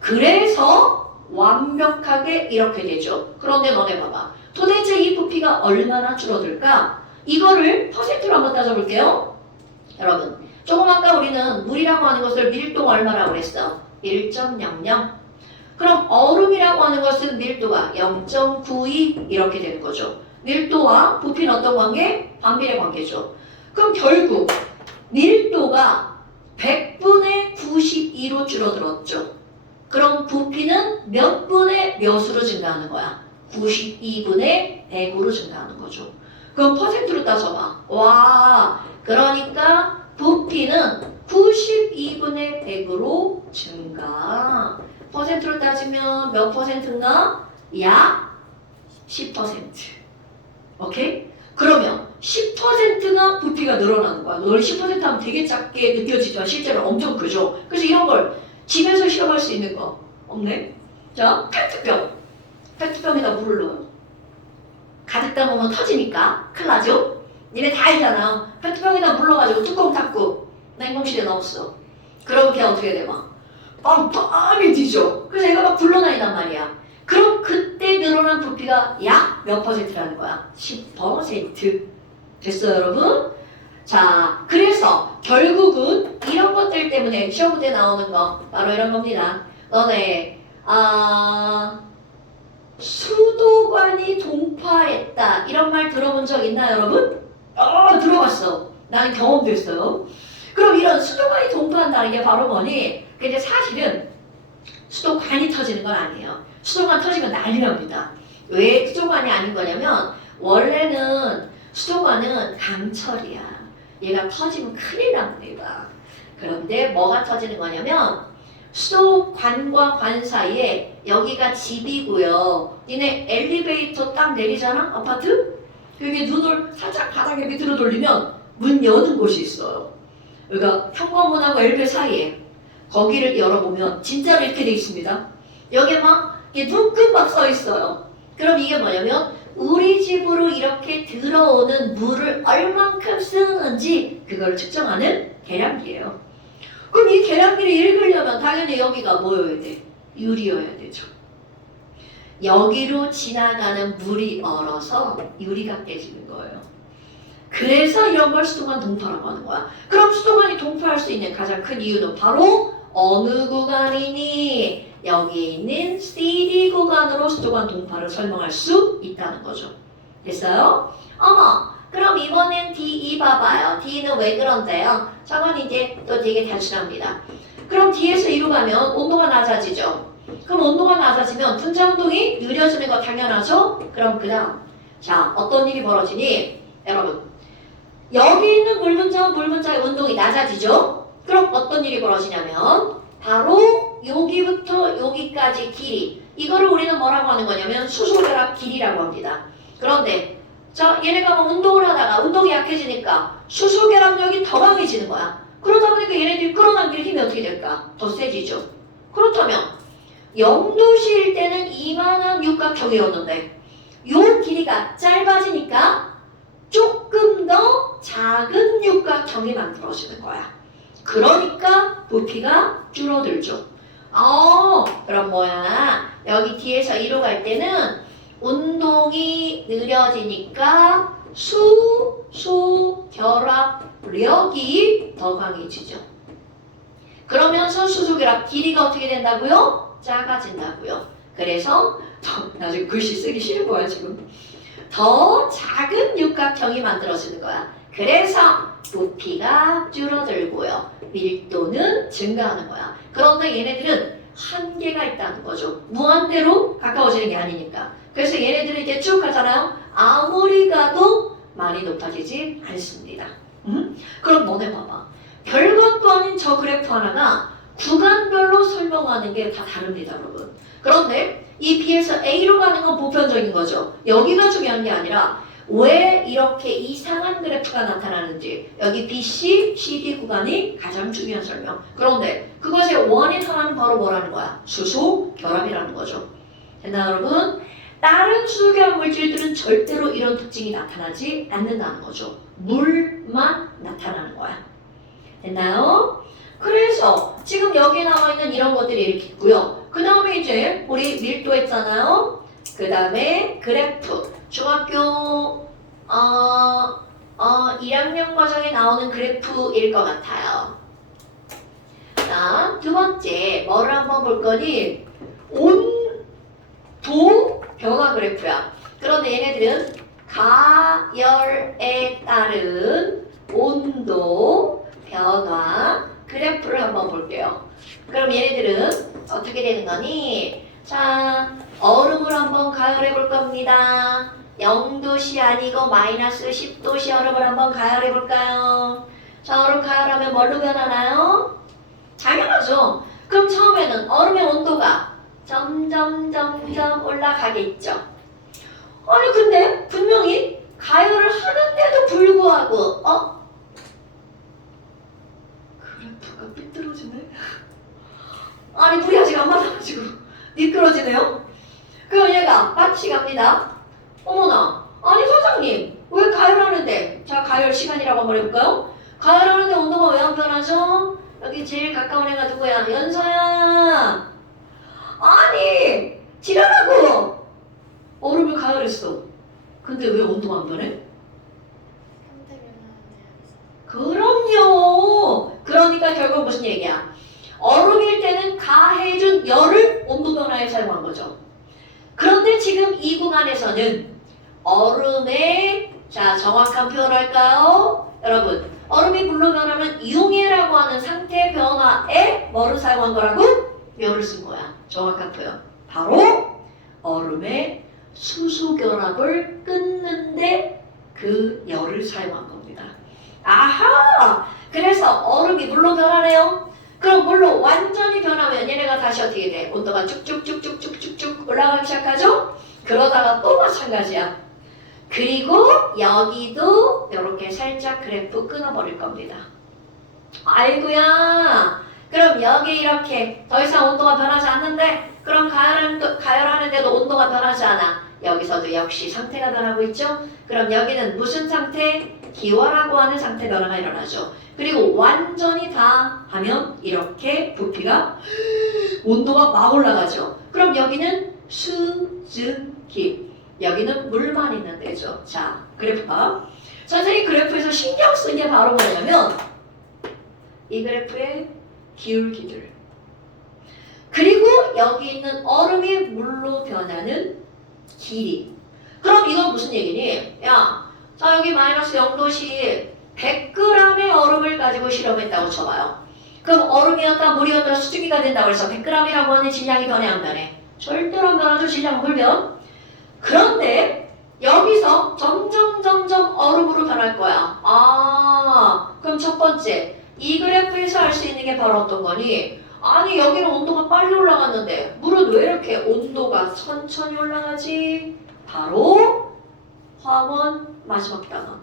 그래서 완벽하게 이렇게 되죠. 그런데 너네 봐봐. 도대체 이 부피가 얼마나 줄어들까? 이거를 퍼센트로 한번 따져볼게요. 여러분, 조금 아까 우리는 물이라고 하는 것을 밀도가 얼마라고 그랬어? 1.00. 그럼 얼음이라고 하는 것은 밀도가 0.92 이렇게 되는 거죠. 밀도와 부피는 어떤 관계? 반비례 관계죠. 그럼 결국 밀도가 100분의 92로 줄어들었죠. 그럼 부피는 몇 분의 몇으로 증가하는 거야? 92분의 100으로 증가하는 거죠. 그럼 퍼센트로 따져봐. 와, 그러니까 부피는 92분의 100으로 증가. 퍼센트로 따지면 몇 퍼센트인가? 약 10%. 오케이? 그러면 10%가 부피가 늘어나는 거야. 널 10% 하면 되게 작게 느껴지지만 실제로 엄청 크죠. 그래서 이런 걸 집에서 실험할 수 있는 거 없네? 자, 페트병. 페트병에다 물을 넣어요. 가득 담으면 터지니까 큰일 나죠? 니네 다 알잖아. 페트병에다 물 넣어가지고 뚜껑 닫고 냉동실에 넣었어. 그럼 걔 어떻게 돼? 막 빵빵해지죠. 그래서 얘가 막 굴러다닌단 말이야. 그럼 그때 늘어난 부피가 약 몇 퍼센트라는 거야? 10%. 됐어요, 여러분? 자, 그래서 결국은 이런 것들 때문에 시험 문제 나오는 거 바로 이런 겁니다. 너네 수도관이 동파했다 이런 말 들어본 적 있나요, 여러분? 들어봤어. 나는 경험도 했어요. 그럼 이런 수도관이 동파한다는 게 바로 뭐니? 근데 사실은 수도관이 터지는 건 아니에요. 수도관 터지면 난리 납니다. 왜 수도관이 아닌 거냐면 원래는 수도관은 강철이야. 얘가 터지면 큰일 납니다. 그런데 뭐가 터지는 거냐면 수도관과 관 사이에 여기가 집이고요. 니네 엘리베이터 딱 내리잖아? 아파트? 여기 눈을 살짝 바닥에 밑으로 돌리면 문 여는 곳이 있어요. 그러니까 현관문하고 엘리베이터 사이에 거기를 열어보면 진짜로 이렇게 돼 있습니다. 여기에 막 눈금 막 써 있어요. 그럼 이게 뭐냐면 우리 집으로 이렇게 들어오는 물을 얼만큼 쓰는지 그걸 측정하는 계량기예요. 그럼 이 계량기를 읽으려면 당연히 여기가 뭐여야 돼? 유리여야 되죠. 여기로 지나가는 물이 얼어서 유리가 깨지는 거예요. 그래서 이런 걸 수도관 동파라고 하는 거야. 그럼 수도관이 동파할 수 있는 가장 큰 이유는 바로 어느 구간이니? 여기에 있는 CD 구간으로 수도관 동파를 설명할 수 있다는 거죠. 됐어요? 어머, 그럼 이번엔 D2 봐봐요. D는 왜 그런데요? 저건 이제 또 되게 단순합니다. 그럼 D에서 2로 가면 온도가 낮아지죠. 그럼 온도가 낮아지면 분자 운동이 느려지는 거 당연하죠? 그럼 그 다음 자, 어떤 일이 벌어지니? 여러분, 여기 있는 물 분자의 운동이 낮아지죠? 그럼 어떤 일이 벌어지냐면 바로 여기부터 여기까지 길이, 이거를 우리는 뭐라고 하는 거냐면 수소결합 길이라고 합니다. 그런데 자, 얘네가 뭐 운동을 하다가 운동이 약해지니까 수소결합력이 더 강해지는 거야. 그러다 보니까 얘네들이 끌어당길 힘이 어떻게 될까? 더 세지죠. 그렇다면 0도씨일 때는 이만한 육각형이었는데 요 길이가 짧아지니까 조금 더 작은 육각형이 만들어지는 거야. 그러니까 부피가 줄어들죠. 그럼 뭐야? 여기 뒤에서 2로 갈 때는 운동이 느려지니까 수소결합력이 더 강해지죠. 그러면서 수소결합 길이가 어떻게 된다고요? 작아진다고요. 그래서 나중에 글씨 쓰기 싫은 거야 지금. 더 작은 육각형이 만들어지는 거야. 그래서 부피가 줄어들고요. 밀도는 증가하는 거야. 그런데 얘네들은 한계가 있다는 거죠. 무한대로 가까워지는 게 아니니까. 그래서 얘네들은 이렇게 쭉 가잖아요. 아무리 가도 많이 높아지지 않습니다. 그럼 너네 봐봐. 별것도 아닌 저 그래프 하나가 구간별로 설명하는 게 다 다릅니다, 여러분. 그런데 이 B에서 A로 가는 건 보편적인 거죠. 여기가 중요한 게 아니라 왜 이렇게 이상한 그래프가 나타나는지, 여기 BC, CD 구간이 가장 중요한 설명. 그런데 그것의 원인 하나는 바로 뭐라는 거야? 수소 결합이라는 거죠. 됐나 여러분? 다른 수소 결합 물질들은 절대로 이런 특징이 나타나지 않는다는 거죠. 물만 나타나는 거야. 됐나요? 그래서 지금 여기 나와 있는 이런 것들이 이렇게 있고요. 그 다음에 이제 우리 밀도 했잖아요. 그 다음에 그래프. 중학교 1학년 과정에 나오는 그래프일 것 같아요. 자, 두 번째 뭐를 한번 볼 거니? 온도 변화 그래프야. 그런데 얘네들은 가열에 따른 온도 변화 그래프를 한번 볼게요. 그럼 얘네들은 어떻게 되는 거니? 자, 얼음을 한번 가열해 볼 겁니다. 0도씨 아니고 마이너스 10도씨 얼음을 한번 가열해 볼까요? 자, 얼음 가열하면 뭘로 변하나요? 당연하죠. 그럼 처음에는 얼음의 온도가 점점 올라가겠죠. 아니 근데 분명히 가열을 하는데도 불구하고 그래프가 삐뚤어지네. 아니 물이 아직 안 말라가지고 미끄러지네요. 그럼 얘가 마치 갑니다. 어머나, 아니 소장님 왜 가열하는데, 자 가열 시간이라고 한번 해볼까요? 가열하는데 온도가 왜 안 변하죠? 여기 제일 가까운 애가 누구야? 연서야. 아니 지랄하고 얼음을 가열했어. 근데 왜 온도가 안 변해? 상태 변화는 그럼요. 그러니까 결국 무슨 얘기야? 얼음일 때는 가해준 열을 온도 변화에 사용한 거죠. 그런데 지금 이 구간에서는 얼음의, 자 정확한 표현할까요? 여러분, 얼음이 물로 변하는 융해라고 하는 상태 변화에 뭐를 사용한 거라고? 열을 쓴 거야. 정확한 표현. 바로 얼음의 수소결합을 끊는데 그 열을 사용한 겁니다. 아하! 그래서 얼음이 물로 변하네요. 그럼 물로 완전히 변하면 얘네가 다시 어떻게 돼? 온도가 쭉쭉쭉쭉쭉쭉 올라가기 시작하죠? 그러다가 또 마찬가지야. 그리고 여기도 이렇게 살짝 그래프 끊어버릴 겁니다. 아이고야. 그럼 여기 이렇게 더 이상 온도가 변하지 않는데, 그럼 가열하는데도 온도가 변하지 않아. 여기서도 역시 상태가 변하고 있죠. 그럼 여기는 무슨 상태? 기화라고 하는 상태 변화가 일어나죠. 그리고 완전히 다 하면 이렇게 부피가 온도가 막 올라가죠. 그럼 여기는 수증기, 여기는 물만 있는 데죠. 자, 그래프 봐. 선생님 그래프에서 신경 쓴 게 바로 뭐냐면 이 그래프의 기울기들, 그리고 여기 있는 얼음이 물로 변하는 길이. 그럼 이건 무슨 얘기니? 야, 자 여기 마이너스 0도씨 100g의 얼음을 가지고 실험했다고 쳐봐요. 그럼 얼음이었다 물이었다 수증기가 된다고 해서 100g이라고 하는 질량이 변해 안 변해? 절대로 안 변하죠. 질량은 불변. 그런데 여기서 점점 얼음으로 변할 거야. 아, 그럼 첫 번째 이 그래프에서 알 수 있는 게 바로 어떤 거니? 아니 여기는 온도가 빨리 올라갔는데 물은 왜 이렇게 온도가 천천히 올라가지? 바로 황원 마지막 단원.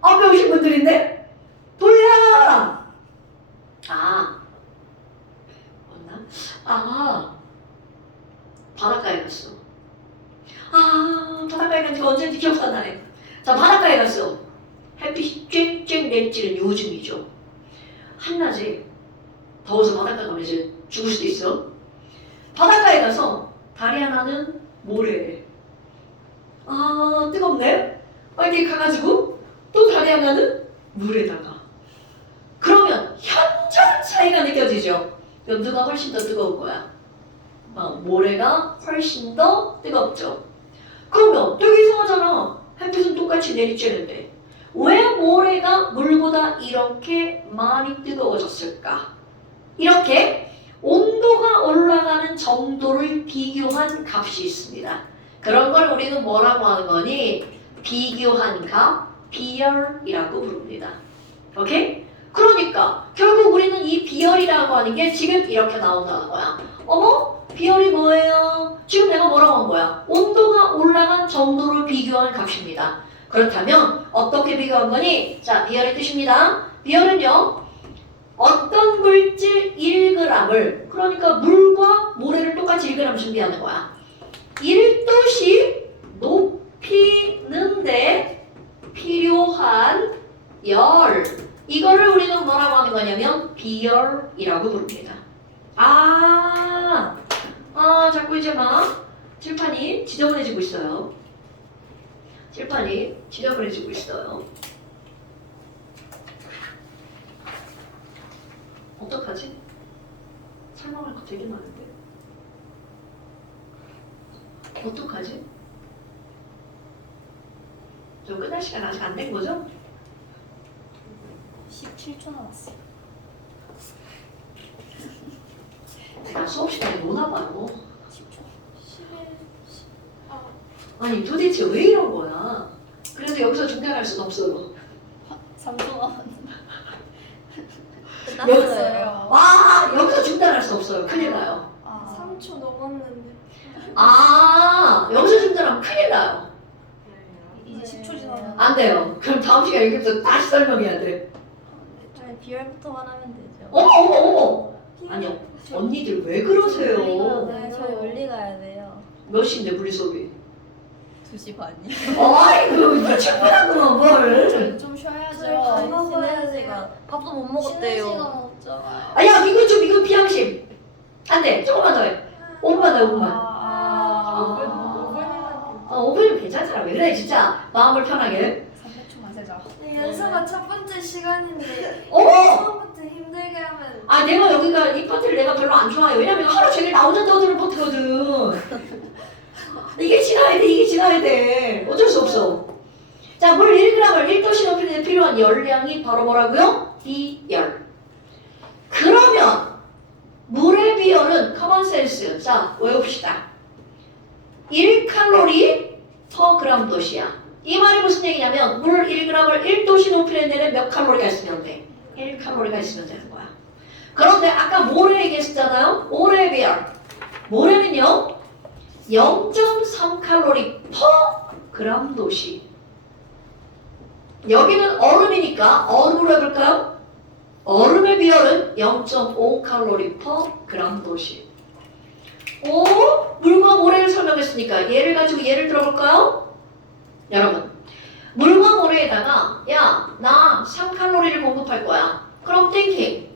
앞에 오신 분들인데? 돌려! 바닷가에 갔어. 바닷가에 간 지가 언제인지 기억도 안 나네. 자, 바닷가에 갔어. 햇빛이 쨍쨍 내리쬐는 요즘이죠. 한낮에 더워서 바닷가 가면 이제 죽을 수도 있어. 바닷가에 가서 다리 하나는 모래에. 뜨겁네? 이렇게 가가지고 또 다리 하나는 물에다가. 그러면 현저한 차이가 느껴지죠. 그럼 누가 훨씬 더 뜨거운 거야? 모래가 훨씬 더 뜨겁죠. 그러면 되게 이상하잖아. 햇빛은 똑같이 내리쬐는데 왜 모래가 물보다 이렇게 많이 뜨거워졌을까? 이렇게 온도가 올라가는 정도를 비교한 값이 있습니다. 그런 걸 우리는 뭐라고 하는 거니? 비교한 값, 비열이라고 부릅니다. 오케이? 그러니까 결국 우리는 이 비열이라고 하는 게 지금 이렇게 나온다는 거야. 어머? 비열이 뭐예요? 지금 내가 뭐라고 한 거야? 온도가 올라간 정도를 비교한 값입니다. 그렇다면 어떻게 비교한 거니? 자, 비열의 뜻입니다. 비열은요, 어떤 물질 1g을, 그러니까 물과 모래를 똑같이 1g 준비하는 거야. 1도씩 높이는데 필요한 열, 이거를 우리는 뭐라고 하는 거냐면 비열이라고 부릅니다. 자꾸 이제 막 칠판이 지저분해지고 있어요. 칠판이 지저분해지고 있어요. 어떡하지? 설명할 거 되게 많은데. 어떡하지? 저 끝날 시간 아직 안 된 거죠? 17초 남았어요. 내가 수업 시간에 노나 봐요. 아니 도대체 왜 이런 거야? 그래도 여기서 중단할 순 없어요. 3초 남았는데. 끝났어요. 와 여기서 중단할 수 없어요. 큰일 나요. 3초 넘었는데. 여기서 중단하면 큰일 나요. 이제 10초 지나면. 안 돼요. 그럼 다음 시간에 여기서 다시 설명해야 돼. 아니, 비열부터만 하면 되죠. 어머. 아니요. 언니들 왜 그러세요? 네, 저희 멀리 가야 돼요. 몇 시인데 분리 수업이? 2시 반이요. 아이고 충분하구만 뭘. 좀 저희 쉬어야죠. 밥 먹어야 시간. 밥도 못 쉬는 시간 먹었대요. 없잖아요. 아야 이거 비양심. 안 돼. 조금만 더 해. 5분만 더 해. 5분만. 5분이면 괜찮잖아. 왜 그래 진짜. 마음을 편하게. 300초만 세자. 연수가 첫 번째 시간인데 어! 처음부터 힘들게 하면 내가 여기가 이 파트를 내가 별로 안 좋아해. 왜냐면 하루 종일 나 혼자 떠드는 파트거든. 이게 지나야 돼. 어쩔 수 없어. 자, 물 1g을 1도씨 높이는 데 필요한 열량이 바로 뭐라고요? 비열. 그러면 물의 비열은 커먼센스. 자, 외웁시다. 1칼로리 per 그램 도시야. 이 말이 무슨 얘기냐면 물 1g을 1도씨 높이는 데는 몇 칼로리가 있으면 돼? 1칼로리가 있으면 되는 거야. 그런데 아까 모래 얘기했었잖아요. 모래 비열. 모래는요 0.3칼로리 per 그램 도시. 여기는 얼음이니까 얼음으로 해볼까요? 얼음의 비열은 0.5칼로리 per 그램 도시. 오, 물과 모래를 설명했으니까 얘를 가지고 예를 들어볼까요? 여러분, 물과 모래에다가 나 3칼로리를 공급할 거야. 그럼 thinking.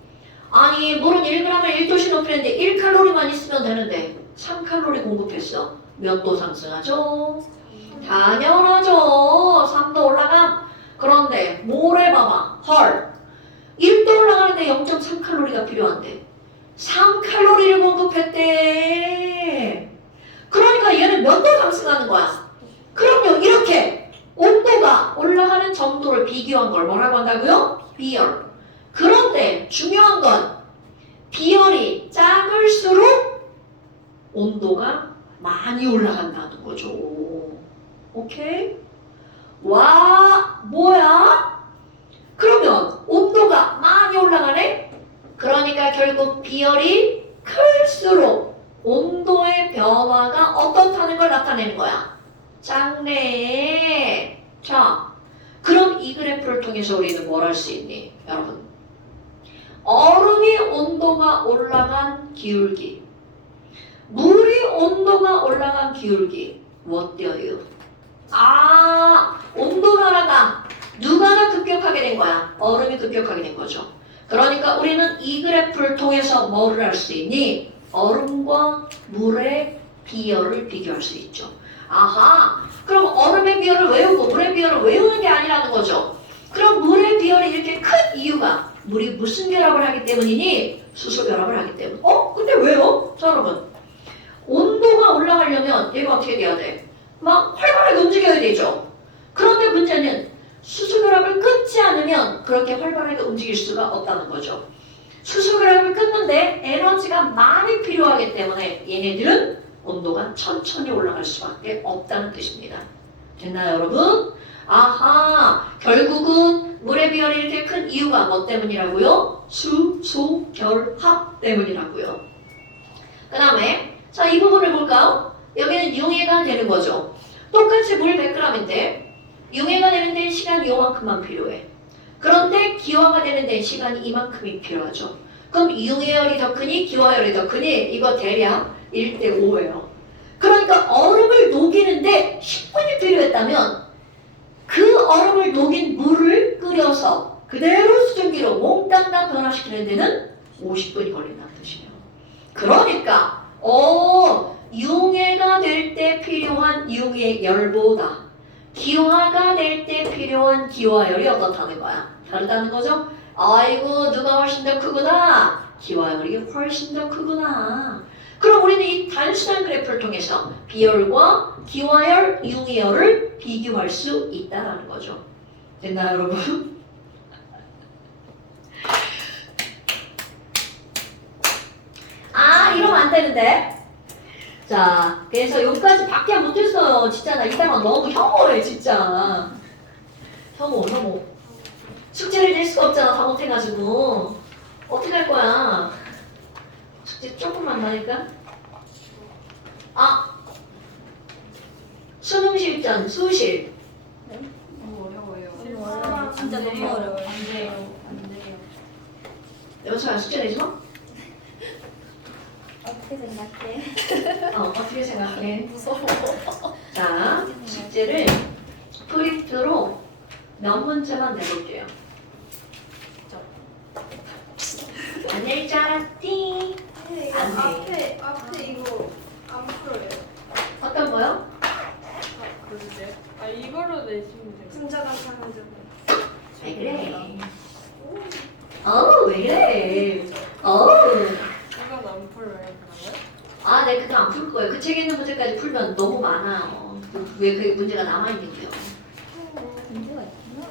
아니 물은 1g을 1도씨 높이는데 1칼로리만 있으면 되는데 3칼로리 공급했어. 몇 도 상승하죠? 당연하죠. 3도 올라감. 그런데 모래 봐봐. 헐. 1도 올라가는데 0.3칼로리가 필요한데 3칼로리를 공급했대. 그러니까 얘는 몇 도 상승하는 거야? 그럼요. 이렇게 온도가 올라가는 정도를 비교한 걸 뭐라고 한다고요? 비열. 그런데 중요한 건 비열이 작을수록 온도가 많이 올라간다는 거죠. 오케이? 와, 뭐야? 그러면 온도가 많이 올라가네? 그러니까 결국 비열이 클수록 온도의 변화가 어떻다는 걸 나타내는 거야. 작네. 자, 그럼 이 그래프를 통해서 우리는 뭘 할 수 있니? 여러분. 얼음이 온도가 올라간 기울기. 물이 온도가 올라간 기울기. What do you? 온도 변화가 누가 더 급격하게 된 거야? 얼음이 급격하게 된 거죠. 그러니까 우리는 이 그래프를 통해서 뭐를 할 수 있니? 얼음과 물의 비열을 비교할 수 있죠. 아하, 그럼 얼음의 비열을 외우고 물의 비열을 외우는 게 아니라는 거죠. 그럼 물의 비열이 이렇게 큰 이유가 물이 무슨 결합을 하기 때문이니? 수소 결합을 하기 때문. 근데 왜요? 자 여러분, 온도가 올라가려면 얘가 어떻게 돼야 돼? 막 활발하게 움직여야 되죠. 그런데 문제는 수소 결합을 끊지 않으면 그렇게 활발하게 움직일 수가 없다는 거죠. 수소 결합을 끊는데 에너지가 많이 필요하기 때문에 얘네들은 온도가 천천히 올라갈 수밖에 없다는 뜻입니다. 됐나요, 여러분? 아하, 결국은 물의 비열이 이렇게 큰 이유가 뭐 때문이라고요? 수소 결합 때문이라고요. 그 다음에 자, 이 부분을 볼까요? 여기는 융해가 되는 거죠. 똑같이 물 100g인데 융해가 되는 데는 시간이 요만큼만 필요해. 그런데 기화가 되는 데는 시간이 이만큼이 필요하죠. 그럼 융해열이 더 크니 기화열이 더 크니? 이거 대략 1대5예요. 그러니까 얼음을 녹이는데 10분이 필요했다면 그 얼음을 녹인 물을 끓여서 그대로 수증기로 몽땅 다 변화시키는 데는 50분이 걸린다는 뜻이에요. 그러니까 융해가 될 때 필요한 융해열보다 기화가 될 때 필요한 기화열이 어떻다는 거야? 다르다는 거죠? 아이고 누가 훨씬 더 크구나. 기화열이 훨씬 더 크구나. 그럼 우리는 이 단순한 그래프를 통해서 비열과 기화열, 융해열을 비교할 수 있다는 거죠. 됐나요, 여러분? 이러면 안 되는데. 자, 그래서 여기까지 밖에 못했어요. 진짜 나 이따가 너무 혐오해, 진짜. 혐오. 숙제를 낼 수가 없잖아, 다 못해가지고. 어떻게 할 거야? 숙제 조금만 하니까. 아! 수능 실전, 수실. 너무 어려워요. 너무 어려워요. 진짜 너무 어려워요. 안 돼요. 안 돼요. 여보세요, 숙제 내지 마? 어떻게 생각해? 어떻게 생각해? 무서워. 자, 숙제를 프린트로 몇 문제만 내볼게요. 안 낼 줄 알았지? 근데 이거 안 돼. 앞에 이거 안 풀어요. 어떤 거요? 그러게. 이거로 내시면 돼요. 분자가 상하죠. 왜 그래? 왜 그래? 이건 안 풀어요, 그러면? 네, 그거 안 풀 거예요. 그 책에 있는 문제까지 풀면 너무 많아요. 왜 그게 문제가 남아있는데요? 문제가 있구나.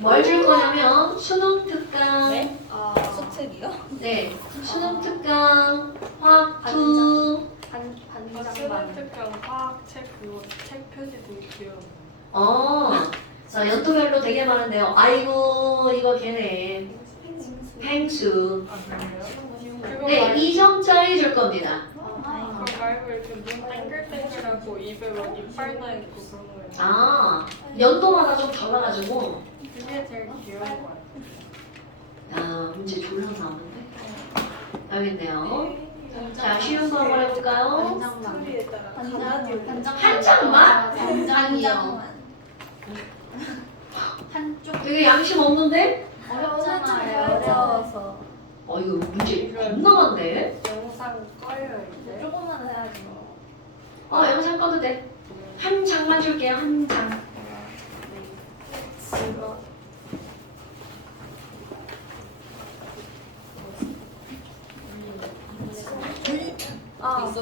뭘 줄 거냐면 수능 특강, 네? 아, 수특이요? 네, 수능 특강, 화투, 반장만. 스마트강 화학 책 그거 책 표지도 귀여워. 자, 연도별로 되게 많은데요. 아이고, 이거 걔네. 펭수. 그거 네, 말고 2점짜리 줄 겁니다. 그거 말고 이렇게 눈 땡글땡글하고 입에 막 이빨 나 있고 그런 거예요. 연도마다 좀 달라가지고. 그게 제일 귀여운 거 같아요. 문제 졸라 나오는데. 알겠네요. 자, 쉬운 거 한번 해볼까요? 소리에 따라. 한 장만? 반장이요. 한쪽 되게 양심 없는데? 어렵잖아요. 어려워서. 이거 문제 겁나 많네. 영상 꺼요 이제. 조금만 해야지. 영상 꺼도 돼. 한 장만 줄게요, 한 장. 이거